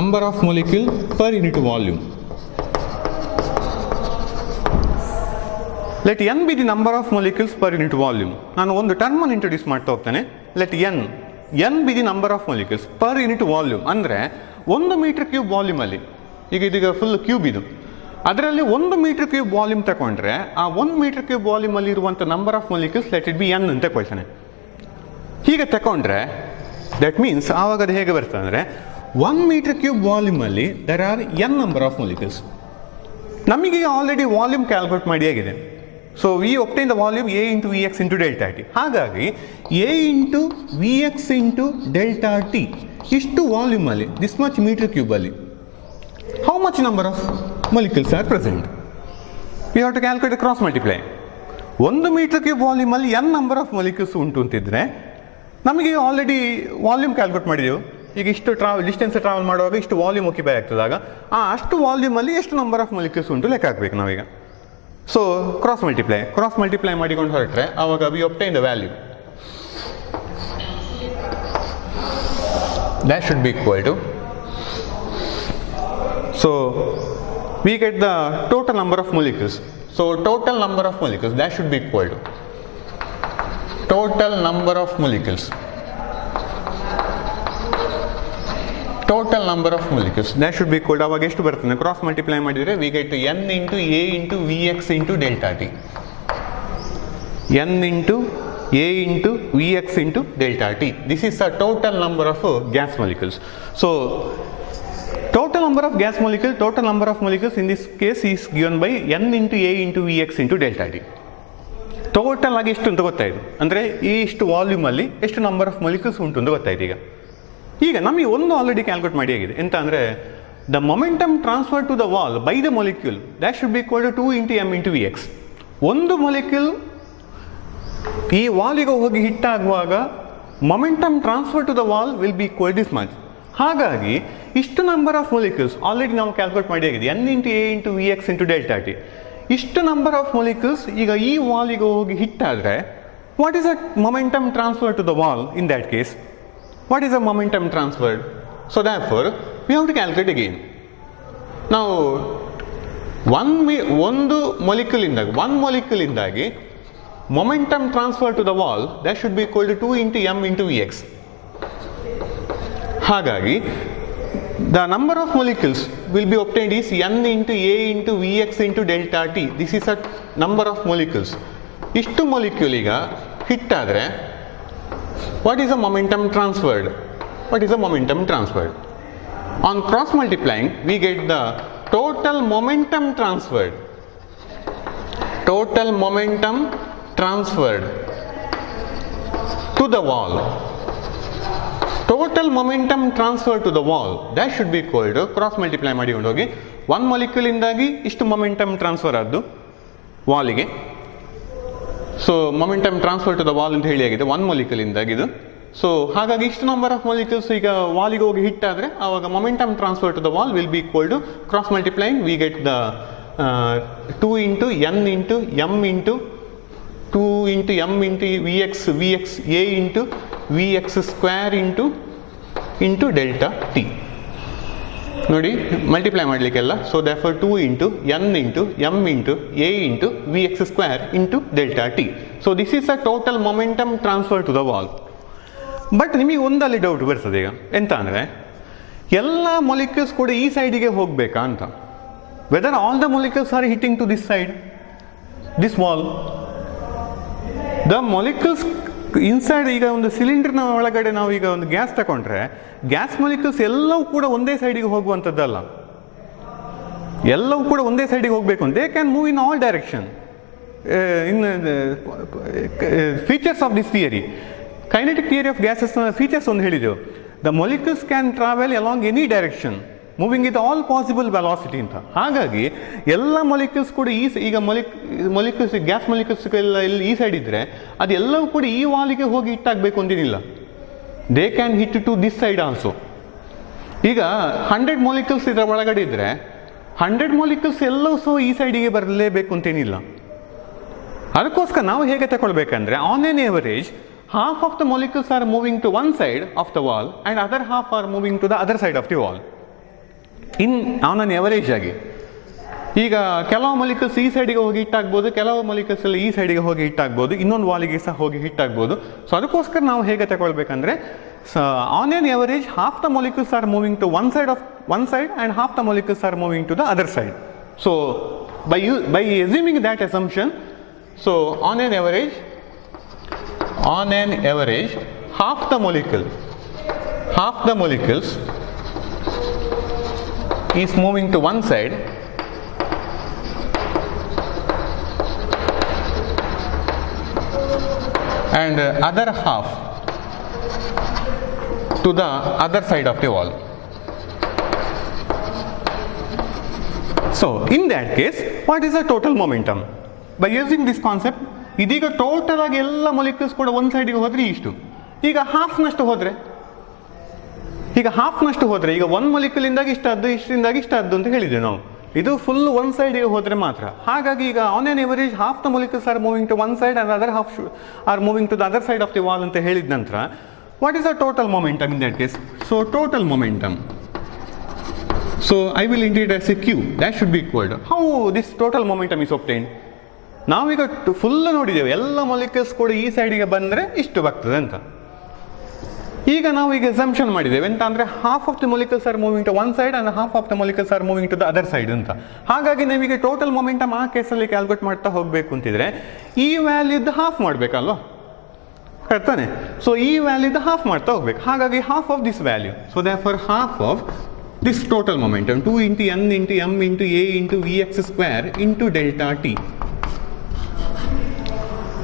Number of molecule per unit volume. Let n be the number of molecules per unit volume. ನಾನು ಒಂದು ಟರ್ಮ್ ಅನ್ನು ಇಂಟ್ರೊಡ್ಯೂಸ್ ಮಾಡ್ತಾ ಹೋಗ್ತಾನೆ. Let n be the number of molecules per unit volume. ಅಂದರೆ 1 metre cube ವಾಲ್ಯೂಮಲ್ಲಿ, ಈಗ ಇದೀಗ full cube ಇದು, ಅದರಲ್ಲಿ 1 ಮೀಟರ್ ಕ್ಯೂಬ್ ವಾಲ್ಯೂಮ್ ತಗೊಂಡ್ರೆ ಆ 1 ಮೀಟರ್ ಕ್ಯೂಬ್ ವಾಲ್ಯೂಮಲ್ಲಿ ಇರುವಂಥ number of molecules let it be n ಅಂತ ಕೊಳ್ತಾನೆ. ಹೀಗೆ ತಗೊಂಡ್ರೆ ದಟ್ ಮೀನ್ಸ್ ಆವಾಗ ಅದು ಹೇಗೆ ಬರ್ತದೆ ಅಂದರೆ 1 ಮೀಟರ್ ಕ್ಯೂಬ್ ವಾಲ್ಯೂಮಲ್ಲಿ there are n number of molecules. ನಮಗೆ ಆಲ್ರೆಡಿ ವಾಲ್ಯೂಮ್ ಕ್ಯಾಲ್ಕುಲೇಟ್ ಮಾಡಿ ಆಗಿದೆ. So we obtain the volume A into Vx into delta T. ಹಾಗಾಗಿ A into Vx into delta T ಇಷ್ಟು ವಾಲ್ಯೂಮಲ್ಲಿ, ದಿಸ್ ಮಚ್ ಮೀಟರ್ ಕ್ಯೂಬಲ್ಲಿ, how much number of molecules are present? We have to calculate cross multiply. 1 metre cube ವಾಲ್ಯೂಮಲ್ಲಿ n number of molecules ಉಂಟು ಅಂತಿದ್ರೆ ನಮಗೆ already volume calculate ಮಾಡಿದೆವು. ಈಗ ಇಷ್ಟು ಡಿಸ್ಟೆನ್ಸ್ ಟ್ರಾವೆಲ್ ಮಾಡುವಾಗ ಇಷ್ಟು ವಾಲ್ಯೂಮ್ occupied ಆಗ್ತದಾಗ ಅಷ್ಟು ವಾಲ್ಯೂಮಲ್ಲಿ ಎಷ್ಟು ನಂಬರ್ ಆಫ್ molecules ಉಂಟು ಲೆಕ್ಕ ಹಾಕಬೇಕು ನಾವೀಗ. ಸೊ ಕ್ರಾಸ್ ಮಲ್ಟಿಪ್ಲೈ ಮಾಡಿಕೊಂಡು ಹೊರಟ್ರೆ ಆವಾಗ V obtain the value. That should be equal to, so we get the total number of molecules. So total number of molecules, that should be equal to total number of molecules. Total number of molecules, that should be equal to, ಅವಾಗ ಎಷ್ಟು ಬರ್ತದೆ cross multiply ಮಾಡಿದರೆ we get n into A into Vx into delta T. n into A into Vx into delta T. This is the total number of gas molecules. So total number of gas molecule, total number of molecules in this case is given by n into A into Vx into delta T. Total ಆಗಿ ಎಷ್ಟು ಅಂತ ಗೊತ್ತಾಯಿತು, ಅಂದರೆ ಇಷ್ಟು ವಾಲ್ಯೂಮಲ್ಲಿ ಎಷ್ಟು number of molecules ಉಂಟು ಅಂತ ಗೊತ್ತಾಯ್ತು. ಈಗ ನಮಗೆ ಒಂದು ಆಲ್ರೆಡಿ ಕ್ಯಾಲ್ಕುಲೇಟ್ ಮಾಡಿ ಆಗಿದೆ, ಎಂತ ಅಂದರೆ the momentum transfer to the wall by the molecule, that should be equal to 2 into m into Vx. ಒಂದು ಮೊಲಿಕ್ಯೂಲ್ ಈ ವಾಲಿಗೆ ಹೋಗಿ ಹಿಟ್ ಆಗುವಾಗ momentum transfer to the wall will be equal this much. ಹಾಗಾಗಿ ಇಷ್ಟು ನಂಬರ್ ಆಫ್ molecules ಆಲ್ರೆಡಿ ನಾವು calculate ಮಾಡಿ ಆಗಿದೆ, n into A into Vx into delta T. ಇಷ್ಟು ನಂಬರ್ ಆಫ್ molecules ಈಗ ಈ ವಾಲಿಗೆ ಹೋಗಿ ಹಿಟ್ ಆದರೆ what is a momentum transfer to the wall in that case? What is the momentum transferred? So therefore we have to calculate again. Now ಒಂದು molecule ಇಂದಾಗಿ momentum transfer to the wall, that should be equal to 2 into m into Vx. ಹಾಗಾಗಿ the number of molecules will be obtained is n into A into Vx into delta T. This is a number of molecules. ಇಷ್ಟು molecule ಈಗ ಹಿಟ್ ಆದರೆ what is the momentum transferred? What is the momentum transferred? On cross multiplying we get the total momentum transferred. Total momentum transferred to the wall. Total momentum transferred to the wall, that should be equal to, cross multiply ಮಾಡಿಕೊಂಡು ಹೋಗಿ, ಒಂದು molecule ಇಂದಾಗಿ ಇಷ್ಟು momentum transfer ಆದ್ದು ವಾಲಿಗೆ, so momentum transfer to the wall ಅಂತ ಹೇಳಿ ಆಗಿದೆ 1 molecule ಇಂದಾಗಿದು. ಸೊ ಹಾಗಾಗಿ ಇಷ್ಟು ನಂಬರ್ ಆಫ್ ಮಾಲಿಕ್ಯೂಲ್ಸ್ ಈಗ ವಾಲಿಗೆ ಹೋಗಿ ಹಿಟ್ ಆದರೆ ಆವಾಗ momentum transfer to the wall will be equal to cross multiplying we get the 2 into n into m into 2 into m into vx a into vx square into delta t. ನೋಡಿ multiply ಮಾಡಲಿಕ್ಕೆಲ್ಲ. So therefore 2 into n into m into a into vx square into delta t. So this is a total momentum transfer to the wall. But ನಿಮಗೆ ಒಂದಲ್ಲಿ ಡೌಟ್ ಬರ್ತದೆ ಈಗ, ಎಂತ ಅಂದರೆ ಎಲ್ಲ ಮೊಲಿಕ್ಯೂಲ್ಸ್ ಕೂಡ ಈ ಸೈಡಿಗೆ ಹೋಗಬೇಕಾ ಅಂತ. Whether all the molecules are hitting to this side, this wall. The molecules inside, ಈಗ ಒಂದು ಸಿಲಿಂಡರ್ನ ಒಳಗಡೆ ನಾವು ಈಗ ಒಂದು ಗ್ಯಾಸ್ ತಗೊಂಡ್ರೆ ಗ್ಯಾಸ್ ಮೊಲಿಕ್ಯೂಲ್ಸ್ ಎಲ್ಲವೂ ಕೂಡ ಒಂದೇ ಸೈಡಿಗೆ ಹೋಗುವಂಥದ್ದಲ್ಲ, ಎಲ್ಲವೂ ಕೂಡ ಒಂದೇ ಸೈಡಿಗೆ ಹೋಗಬೇಕು. They can move in all direction. In features of this theory, kinetic theory of ಗ್ಯಾಸಸ್ನ ಫೀಚರ್ಸ್ ಒಂದು ಹೇಳಿದೆವು. The molecules can travel along any direction moving with all possible velocity ಅಂತ. ಹಾಗಾಗಿ ಎಲ್ಲ ಮೊಲಿಕ್ಯೂಲ್ಸ್ ಕೂಡ ಈಗ ಮೊಲಿಕ್ಯೂಲ್ಸ್ ಗ್ಯಾಸ್ ಮೊಲಿಕ್ಯೂಲ್ಸ್ ಎಲ್ಲ ಈ ಸೈಡ್ ಇದ್ದರೆ ಅದೆಲ್ಲವೂ ಕೂಡ ಈ ವಾಲಿಗೆ ಹೋಗಿ ಹಿಟ್ಟಾಗಬೇಕು ಅಂತೇನಿಲ್ಲ. They can hit to this side also. ಈಗ 100 ಮೊಲಿಕ್ಯೂಲ್ಸ್ ಇದರ ಒಳಗಡೆ ಇದ್ದರೆ 100 ಮೊಲಿಕ್ಯೂಲ್ಸ್ ಎಲ್ಲವೂ ಸಹ ಈ ಸೈಡಿಗೆ ಬರಲೇಬೇಕು ಅಂತೇನಿಲ್ಲ. ಅದಕ್ಕೋಸ್ಕರ ನಾವು ಹೇಗೆ ತಗೊಳ್ಬೇಕಂದ್ರೆ on an average half of the molecules are moving to one side of the wall and other half are moving to the other side of the wall. On an average ಆಗಿ ಈಗ ಕೆಲವು ಮೊಲಿಕ್ಯೂಲ್ಸ್ ಈ ಸೈಡಿಗೆ ಹೋಗಿ ಹಿಟ್ಟಾಗ್ಬೋದು, ಕೆಲವು ಮೊಲಿಕ್ಯೂಲ್ಸ್ ಎಲ್ಲ ಈ ಸೈಡಿಗೆ ಹೋಗಿ ಹಿಟ್ಟಾಗ್ಬೋದು, ಇನ್ನೊಂದು ವಾಲಿಗೆ ಸಹ ಹೋಗಿ ಹಿಟ್ಟಾಗ್ಬೋದು. ಸೊ ಅದಕ್ಕೋಸ್ಕರ ನಾವು ಹೇಗೆ ತಗೊಳ್ಬೇಕಂದ್ರೆ on an average half the molecules are moving to one side and half the molecules are moving to the other side. So by assuming that assumption, so on an average half the molecules is moving to one side and other half to the other side of the wall. So in that case, what is the total momentum? By using this concept, ಇದೀಗ ಟೋಟಲ್ ಆಗಿ ಎಲ್ಲ ಮೊಲಿಕ್ಯೂಲ್ಸ್ ಕೂಡ ಒಂದು ಸೈಡಿಗೆ ಹೋದರೆ ಇಷ್ಟು, ಈಗ ಹಾಫ್ನಷ್ಟು ಹೋದರೆ ಈಗ 1 ಮೊಲಿಕ್ಯೂಲಿಂದಾಗಿ ಇಷ್ಟಾದ್ದು, ಇಷ್ಟರಿಂದಾಗಿ ಇಷ್ಟಾದ್ದು ಅಂತ ಹೇಳಿದ್ವಿ ನಾವು. ಇದು ಫುಲ್ ಒನ್ ಸೈಡಿಗೆ ಹೋದರೆ ಮಾತ್ರ. ಹಾಗಾಗಿ ಈಗ on an average half the molecules are moving to one side and other half are moving to the other side of the wall ಅಂತ ಹೇಳಿದ ನಂತರ what is the total momentum in that case? So total momentum, so I will integrate as a q, that should be equal to how this total momentum is obtained. ನಾವೀಗ ಫುಲ್ ನೋಡಿದ್ದೇವೆ ಎಲ್ಲ ಮೊಲಿಕ್ಯೂಲ್ಸ್ ಕೂಡ ಈ ಸೈಡಿಗೆ ಬಂದರೆ ಇಷ್ಟು ಬರ್ತದೆ ಅಂತ. ಈಗ ನಾವು ಈಗ ಅಸಂಪ್ಷನ್ ಮಾಡಿದ್ದೇವೆ ಎಂತ ಅಂದರೆ half of the molecules are moving to one side and half of the molecules are moving to the other side ಅಂತ. ಹಾಗಾಗಿ ನಾವೀಗ ಟೋಟಲ್ ಮೊಮೆಂಟಮ್ ಆ ಕೇಸಲ್ಲಿ ಕ್ಯಾಲ್ಕುಲೇಟ್ ಮಾಡ್ತಾ ಹೋಗಬೇಕು ಅಂತಿದ್ರೆ ಈ ವ್ಯಾಲ್ಯೂದ್ದು ಹಾಫ್ ಮಾಡಬೇಕಲ್ವ, ಕರೆಕ್ಟಾನೆ? ಸೊ ಈ ವ್ಯಾಲ್ಯೂದ್ದು ಹಾಫ್ ಮಾಡ್ತಾ ಹೋಗ್ಬೇಕು. ಹಾಗಾಗಿ half of this value, so therefore half of this total momentum 2 into n into m into a into vx square into delta t.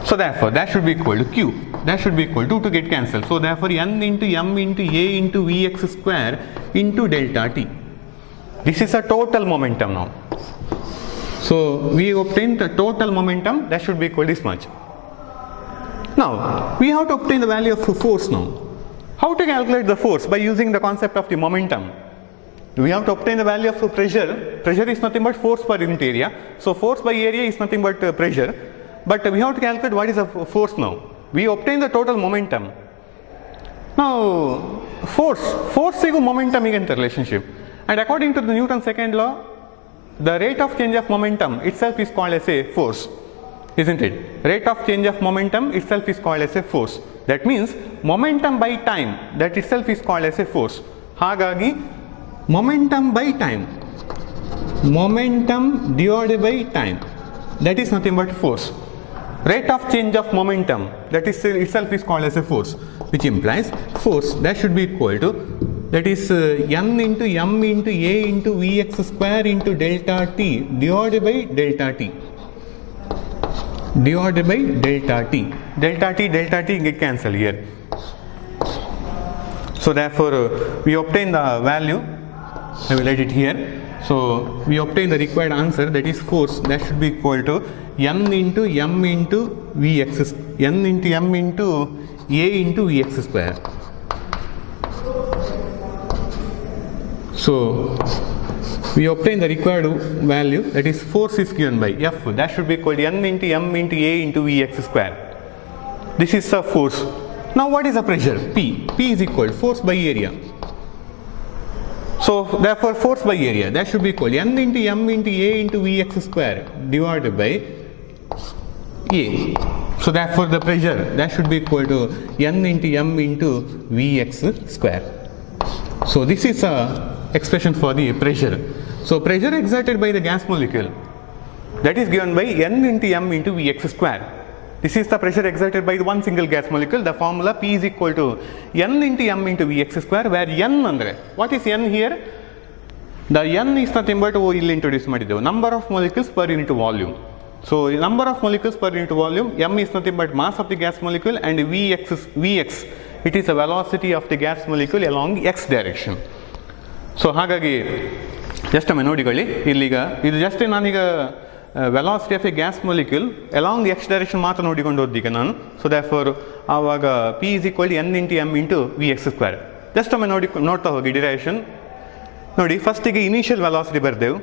So therefore that should be equal to q, that should be equal to get cancelled. So therefore n into m into a into vx square into delta t. This is a total momentum now. So we obtained the total momentum, that should be equal to this much. Now we have to obtain the value of force now. How to calculate the force? By using the concept of the momentum. We have to obtain the value of pressure. Pressure is nothing but force per unit area. So force by area is nothing but pressure. But we have to calculate what is the force now. We obtain the total momentum. Now force igu momentum igante relationship, and according to the Newton's second law, the rate of change of momentum itself is called as a force, isn't it? Rate of change of momentum itself is called as a force. That means momentum by time, that itself is called as a force. Hagagi momentum by time, momentum divided by time, that is nothing but force. Rate of change of momentum, that is itself is called as a force, which implies force that should be equal to, that is n into m into a into vx square into delta t divided by delta t. Delta t get cancelled here. So therefore we obtain the value I will write it here. So we obtain the required answer, that is force, that should be equal to N into M into Vx, N into M into A into Vx square. So we obtain the required value, that is force is given by F, that should be equal to N into M into A into Vx square. This is the force. Now what is the pressure? P. P is equal to force by area. So therefore force by area, that should be equal to N into M into A into Vx square divided by A. So therefore the pressure, that should be equal to N into M into Vx square. So this is a expression for the pressure. So pressure exerted by the gas molecule, that is given by N into M into Vx square. This is the pressure exerted by the one single gas molecule. The formula P is equal to N into M into Vx square, where N andre, what is N here? The N is nothing but ಇಲ್ಲಿ introduce ಮಾಡಿದ್ದೆವು, number of molecules per unit volume. So number of molecules per unit volume, M is nothing but mass of the gas molecule, and Vx, it is the velocity of the gas molecule along x direction. So ಹಾಗಾಗಿ just ಒಮ್ಮೆ ನೋಡಿಕೊಳ್ಳಿ, ಇಲ್ಲಿಗ ಇದು ಜಸ್ಟ್ ನಾನೀಗ velocity of a gas molecule along x direction ಮಾತ್ರ ನೋಡಿಕೊಂಡು ಹೋದ್ದೀಗ ನಾನು. ಸೊ therefore ಆವಾಗ P is equal to N into M into Vx square. Just ಒಮ್ಮೆ ನೋಡ್ತಾ ಹೋಗಿ ಡಿರೈವೇಷನ್ ನೋಡಿ. ಫಸ್ಟಿಗೆ ಇನಿಷಿಯಲ್ ವೆಲಾಸಿಟಿ ಬರ್ದೆವು,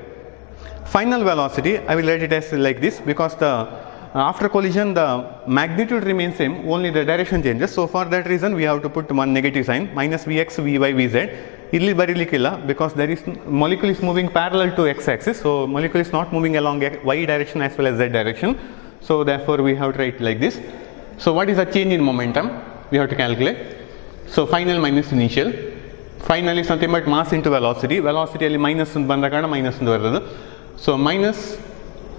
final velocity I will write it as like this, because the after collision the magnitude remains same, only the direction changes. So for that reason we have to put one negative sign, minus Vx, Vy, Vz. ಇಲ್ಲಿ ಬರೀಲಿಕ್ಕಿಲ್ಲ, because there is molecule is moving parallel to x axis, so molecule is not moving along y direction as well as z direction. So therefore we have to write like this. So what is the change in momentum? We have to calculate. So final minus initial. Final is nothing but mass into velocity. Velocity ಅಲ್ಲಿ minus ಬಂದ ಕಾರಣ minus ಅಂತ ಬರ್ತದೆ. So minus,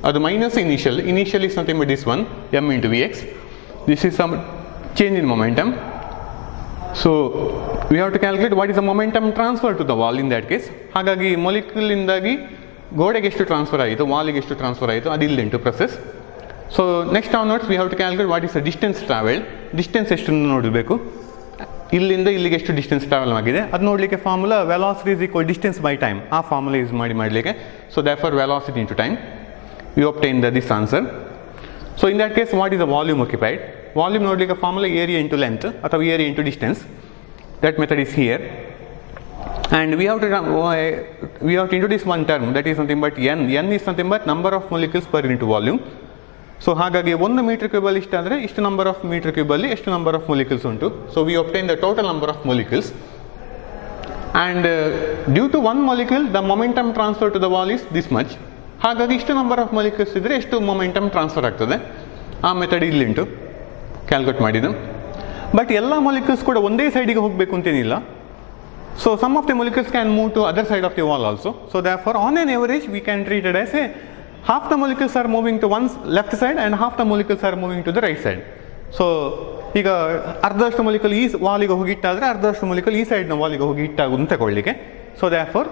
ಅದು minus initial. Initial is nothing but this one, m into vx. This is some change in momentum. So we have to calculate what is the momentum transfer to the wall in that case. ಹಾಗಾಗಿ molecule ಇಂದಾಗಿ ಗೋಡೆಗೆ ಎಷ್ಟು ಟ್ರಾನ್ಸ್ಫರ್ ಆಯಿತು, ವಾಲಿಗೆ ಎಷ್ಟು ಟ್ರಾನ್ಸ್ಫರ್ ಆಯಿತು, ಅದು ಇಲ್ಲಿ into process. So next onwards we have to calculate what is the distance travelled. Distance ಎಷ್ಟು ನೋಡಬೇಕು, ಇಲ್ಲಿಂದ ಇಲ್ಲಿಗೆ ಎಷ್ಟು ಡಿಸ್ಟೆನ್ಸ್ ಟ್ರಾವೆಲ್ ಆಗಿದೆ ಅದು ನೋಡಲಿಕ್ಕೆ formula velocity is equal distance by time, ಆ ಫಾರ್ಮುಲಾ ಯೂಸ್ ಮಾಡಲಿಕ್ಕೆ. So therefore velocity into time, we obtain this answer. So in that case what is the volume occupied? Volume ನೋಡಲಿಕ್ಕೆ ಫಾರ್ಮುಲಾ ಏರಿಯಾ ಇಂಟು ಲೆಂತ್ ಅಥವಾ area into distance. That method is here, and we have to introduce one term, that is nothing but n. N is nothing but number of molecules per unit volume. So ಹಾಗಾಗಿ ಒಂದು metre cube ಅಲ್ಲಿ ಇಷ್ಟ ಅಂದರೆ ಇಷ್ಟು number of metre cube ಅಲ್ಲಿ ಎಷ್ಟು number of molecules ಉಂಟು. So we obtain the total number of molecules, and due to one molecule the momentum transfer to the wall is this much. ಹಾಗಾಗಿ ಇಷ್ಟು number of molecules ಇದ್ರೆ ಎಷ್ಟು momentum transfer ಆಗ್ತದೆ, ಆ ಮೆಥಡ್ ಇಲ್ಲಿಂಟು ಕ್ಯಾಲ್ಕುಲೇಟ್ ಮಾಡಿದ್ದು. ಬಟ್ ಎಲ್ಲ molecules ಕೂಡ ಒಂದೇ ಸೈಡಿಗೆ ಹೋಗಬೇಕು ಅಂತೇನಿಲ್ಲ. So some of the molecules can move to other side of the wall also. So therefore on an average we can treat it as a half the molecules are moving to one left side and half the molecules are moving to the right side. So ಈಗ ಅರ್ಧದಷ್ಟು molecule ಈ ವಾಲಿಗೆ ಹೋಗಿ ಇಟ್ಟಾದರೆ ಅರ್ಧದಷ್ಟು molecule ಈ ಸೈಡ್ನ ವಾಲಿಗೆ ಹೋಗಿ ಇಟ್ಟಾಗುದು ಅಂತ ತಗೊಳ್ಳಿಕ್ಕೆ. So therefore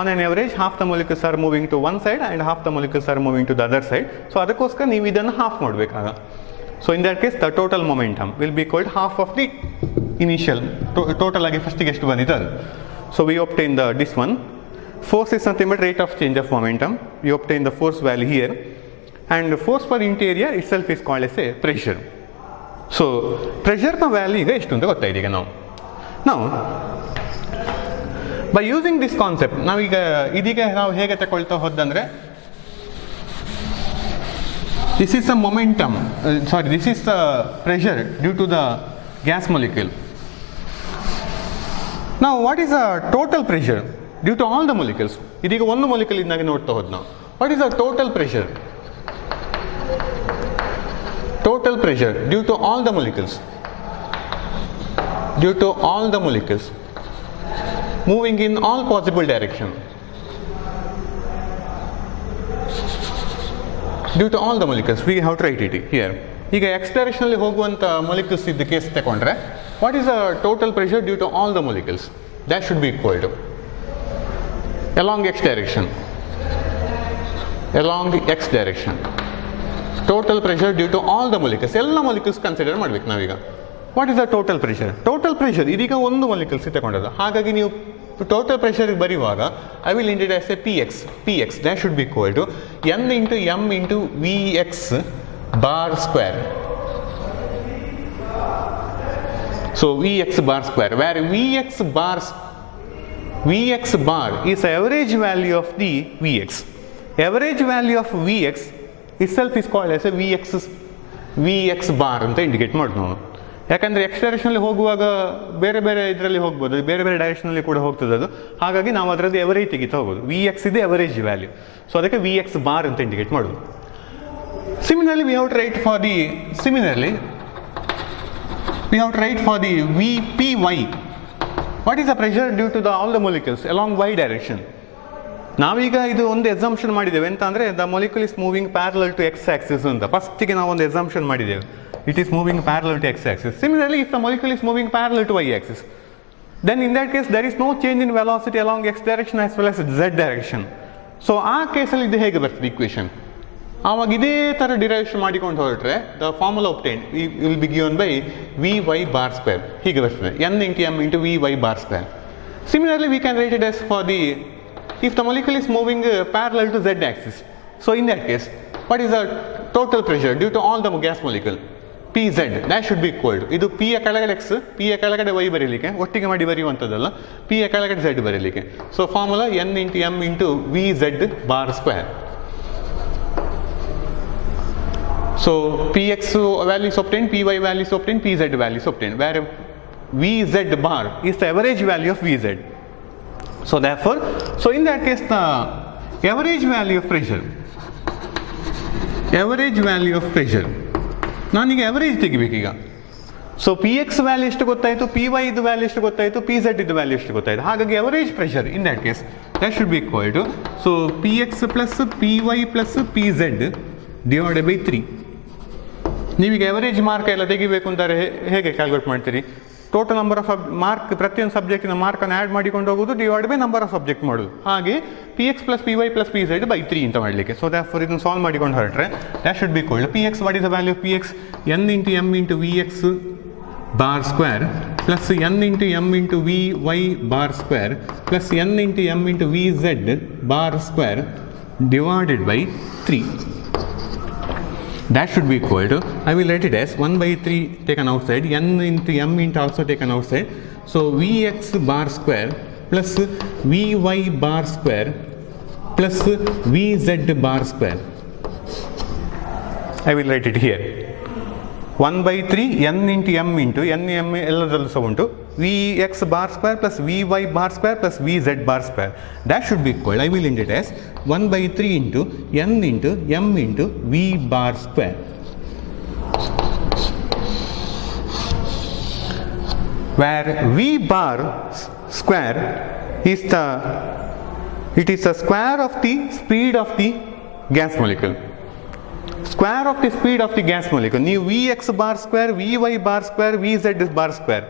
on an average half the molecules are moving to one side and half the molecules are moving to the other side. So ಅದಕ್ಕೋಸ್ಕರ ನೀವು ಇದನ್ನು ಹಾಫ್ ಮಾಡಬೇಕಾಗ. So in that case the total momentum will be equal to half of the initial total ಆಗಿ ಫಸ್ಟಿಗೆ ಎಷ್ಟು ಬಂದಿದೆ ಅದು. So we obtain this one. Force is nothing but rate of change of momentum. We obtain the force value here, and the force per unit area itself is called as a pressure. So pressure ನ ವ್ಯಾಲ್ಯೂ ಈಗ ಎಷ್ಟು ಅಂತ ಗೊತ್ತಾಯ್ತು ಈಗ ನಾವು. Now by using this concept ನಾವೀಗ ಇದೀಗ ನಾವು ಹೇಗೆ ತಗೊಳ್ತಾ ಹೋದಂದ್ರೆ, this is the momentum, this is the pressure due to the gas molecule. Now what is the total pressure due to all the molecules? ಇದೀಗ ಒಂದು molecule ಇಂದಾಗಿ ನೋಡ್ತಾ ಹೋದ್ ನಾವು. What is the total pressure? Total pressure due to all the molecules. Due to all the molecules moving in all possible direction. Due to all the molecules, we have to write it here. ಈಗ x direction ಅಲ್ಲಿ ಹೋಗುವಂತ molecules ಇದ್ದ ಕೇಸ್ ತಗೊಂಡ್ರೆ, what is the total pressure due to all the molecules? That should be equal to along x direction. Along the x direction, total pressure due to all the molecules. ಎಲ್ಲ molecules consider ಮಾಡ್ಬೇಕು ನಾವೀಗ. What is the total pressure? Total pressure ಇದೀಗ ಒಂದು molecules ತಗೊಂಡದ್ದು, ಹಾಗಾಗಿ ನೀವು total pressure ಬರೆಯುವಾಗ I will indicate as a Px that should be equal to N into M into Vx bar square. So Vx bar square, where Vx bar is the average value of the Vx. Average value of Vx itself is called as a Vx bar ಅಂತ ಇಂಡಿಕೇಟ್ ಮಾಡಿ ನಾವು. ಯಾಕಂದರೆ ಎಕ್ಸ್ ಡೈರೆಕ್ಷನಲ್ಲಿ ಹೋಗುವಾಗ ಬೇರೆ ಬೇರೆ ಇದರಲ್ಲಿ ಹೋಗ್ಬೋದು, ಬೇರೆ ಬೇರೆ ಡೈರೆಕ್ಷನಲ್ಲಿ ಕೂಡ ಹೋಗ್ತದೆ ಅದು. ಹಾಗಾಗಿ ನಾವು ಅದರದ್ದು ಎವರೇಜ್ ತೆಗಿತಾ ಹೋಗೋದು. Vx ಇದೆ ಎವರೇಜ್ ವ್ಯಾಲ್ಯೂ, ಸೊ ಅದಕ್ಕೆ Vx ಬಾರ್ ಅಂತ ಇಂಡಿಕೇಟ್ ಮಾಡೋದು. Similarly, we have to write for the Vpy. What is the pressure due to all the molecules along y direction? ನಾವೀಗ ಇದು ಒಂದು ಎಕ್ಸಾಂಪ್ಷನ್ ಮಾಡಿದ್ದೇವೆ ಅಂತ ಅಂದರೆ the molecule is moving parallel to X axis ಅಂತ ಫಸ್ಟಿಗೆ ನಾವು ಒಂದು ಎಕ್ಸಾಂಪ್ಷನ್ ಮಾಡಿದ್ದೇವೆ. It is moving parallel to x-axis. Similarly, if the molecule is moving parallel to y-axis, then in that case there is no change in velocity along x direction as well as z direction. So ಆ ಕೇಸಲ್ಲಿ ಇದು ಹೇಗೆ ಬರ್ತದೆ ಇಕ್ವೇಷನ್? ಆವಾಗ ಇದೇ ಥರ ಡಿರೈವೇಷನ್ ಮಾಡಿಕೊಂಡು ಹೊರಟ್ರೆ the formula obtain will be given by Vy bar square. ಹೀಗೆ ಬರ್ತದೆ N into M into Vy bar square. Similarly, we can write it as for the if the molecule is moving parallel to z axis. So in that case, what is the total pressure due to all the gas molecule? Pz, that should be equal to ಇದು P ಯ ಕೆಳಗಡೆ x, P ಯ ಕೆಳಗಡೆ y ಬರೀಲಿಕ್ಕೆ ಒಟ್ಟಿಗೆ ಮಾಡಿ ಬರೆಯುವಂಥದ್ದಲ್ಲ, P ಯ ಕೆಳಗಡೆ z ಬರೀಲಿಕ್ಕೆ. So formula N into M into Vz bar square. So Px value is obtained, Py value is obtained, Pz value is obtained, where Vz bar is the average value of Vz. So therefore, so in that case the average value of pressure ನಾನೀಗ ಎವರೇಜ್ ತೆಗಿಬೇಕೀಗ. So Px value ಎಷ್ಟು ಗೊತ್ತಾಯಿತು, Py ಇದು ವ್ಯಾಲ್ಯೂ ಎಷ್ಟು ಗೊತ್ತಾಯಿತು, Pz ಇದು ವ್ಯಾಲ್ಯೂ ಎಷ್ಟು ಗೊತ್ತಾಯಿತು. ಹಾಗಾಗಿ average pressure in that case that should be equal to so Px plus Py plus Pz divided by 3. ನೀವೀಗ ಎವರೇಜ್ ಮಾರ್ಕ್ ಎಲ್ಲ ತೆಗಿಬೇಕು ಅಂತಾರೆ ಹೇಗೆ ಕ್ಯಾಲ್ಕುಲೇಟ್ ಮಾಡ್ತೀರಿ? ಟೋಟಲ್ ನಂಬರ್ ಆಫ್ ಮಾರ್ಕ್, ಪ್ರತಿಯೊಂದು ಸಬ್ಜೆಕ್ಟಿನ ಮಾರ್ಕನ್ನು ಆ್ಯಡ್ ಮಾಡಿಕೊಂಡು ಹೋಗೋದು, divide by number of subject ಮಾಡೋದು. ಹಾಗೆ Px plus Py plus Pz by 3 ಅಂತ ಮಾಡಲಿಕ್ಕೆ. ಸೊ ದ್ಯಾಟ್ ಫಾರ್ ಇದನ್ನು ಸಾಲ್ವ್ ಮಾಡಿಕೊಂಡು ಹೊರಟ್ರೆ that should be equal to Px, what is the value of Px? N into M into Vx bar square plus N into M into Vy bar square plus N into M into Vz bar square divided by 3. That should be equal to, I will write it as 1 by 3 taken outside, N into M into also taken outside. So Vx bar square plus Vy bar square plus Vz bar square. I will write it here. 1 by 3 N into M into N M ಎಲ್ಲದರಲ್ಲೂ ಸಹ ಉಂಟು Vx bar square plus Vy bar square plus Vz bar square. That should be equal, I will indicate as 1 by 3 into N into M into V bar square. Where V bar square is the square of the speed of the gas molecule. Square of the speed of the gas molecule. ನೀವು Vx bar square, Vy bar square, Vz bar square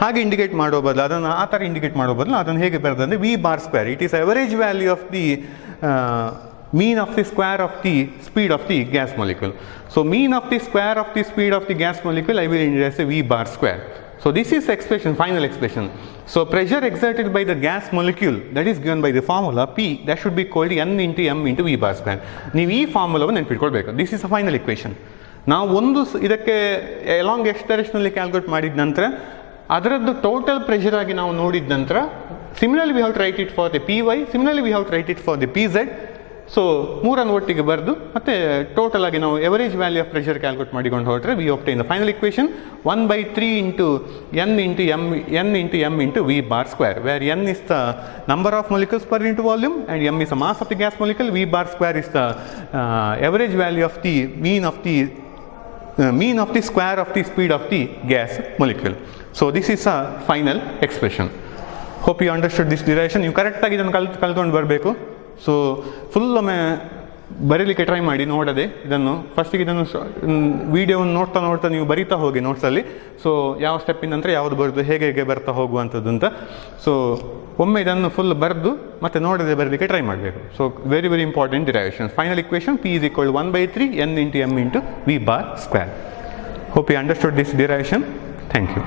ಹಾಗೆ ಇಂಡಿಕೇಟ್ ಮಾಡೋ ಬದಲು, ಅದನ್ನು ಆ ಥರ ಇಂಡಿಕೇಟ್ ಮಾಡೋ ಬದಲು ಅದನ್ನು ಹೇಗೆ ಬರ್ತದೆ V bar square. It is average value of the mean of the square of the speed of the gas molecule. So mean of the square of the speed of the gas molecule I will indicate as a V bar square. So this is expression, final expression. So pressure exerted by the gas molecule, that is given by the formula P, that should be called N into M into V bar square. ನೀವು ಈ ಫಾರ್ಮುಲಾವನ್ನು ನೆನಪಿಟ್ಕೊಳ್ಬೇಕು. This is a final equation. ನಾವು ಒಂದು ಇದಕ್ಕೆ along X ಡೈರೆಕ್ಷನಲ್ಲಿ ಕ್ಯಾಲ್ಕುಲೇಟ್ ಮಾಡಿದ ನಂತರ ಅದರದ್ದು ಟೋಟಲ್ ಪ್ರೆಷರ್ ಆಗಿ ನಾವು ನೋಡಿದ ನಂತರ similarly we have to write it for the Py, similarly we have to write it for the Pz. So ಮೂರನ್ನು ಒಟ್ಟಿಗೆ ಬರೆದು ಮತ್ತೆ ಟೋಟಲ್ ಆಗಿ ನಾವು average value of pressure calculate ಮಾಡಿಕೊಂಡು ಹೊರಟ್ರೆ we obtain the final equation 1 by 3 into N into M into V bar square, where N is the number of molecules per unit volume and M is the mass of the gas molecule. V bar square is the average value of the mean of the square of the speed of the gas molecule. So this is a final expression. Hope you understood this derivation. ನೀವು ಕರೆಕ್ಟಾಗಿ ಇದನ್ನು ಕಲ್ತ್ಕೊಂಡು ಬರಬೇಕು. So full ಒಮ್ಮೆ ಬರೀಲಿಕ್ಕೆ ಟ್ರೈ ಮಾಡಿ, ನೋಡದೆ ಇದನ್ನು ಫಸ್ಟಿಗೆ ಇದನ್ನು ವೀಡಿಯೋವನ್ನು ನೋಡ್ತಾ ನೀವು ಬರೀತಾ ಹೋಗಿ ನೋಟ್ಸಲ್ಲಿ. ಸೊ ಯಾವ ಸ್ಟೆಪ್ಪಿನ ನಂತರ ಯಾವುದು ಬರೋದು, ಹೇಗೆ ಬರ್ತಾ ಹೋಗುವಂಥದ್ದು ಅಂತ. ಸೊ ಒಮ್ಮೆ ಇದನ್ನು ಫುಲ್ ಬರೆದು ಮತ್ತೆ ನೋಡದೆ ಬರಲಿಕ್ಕೆ ಟ್ರೈ ಮಾಡಬೇಕು. So very very important derivation. Final equation P is equal to 1 by 3 N into M into V bar square. Hope you understood this derivation. Thank you.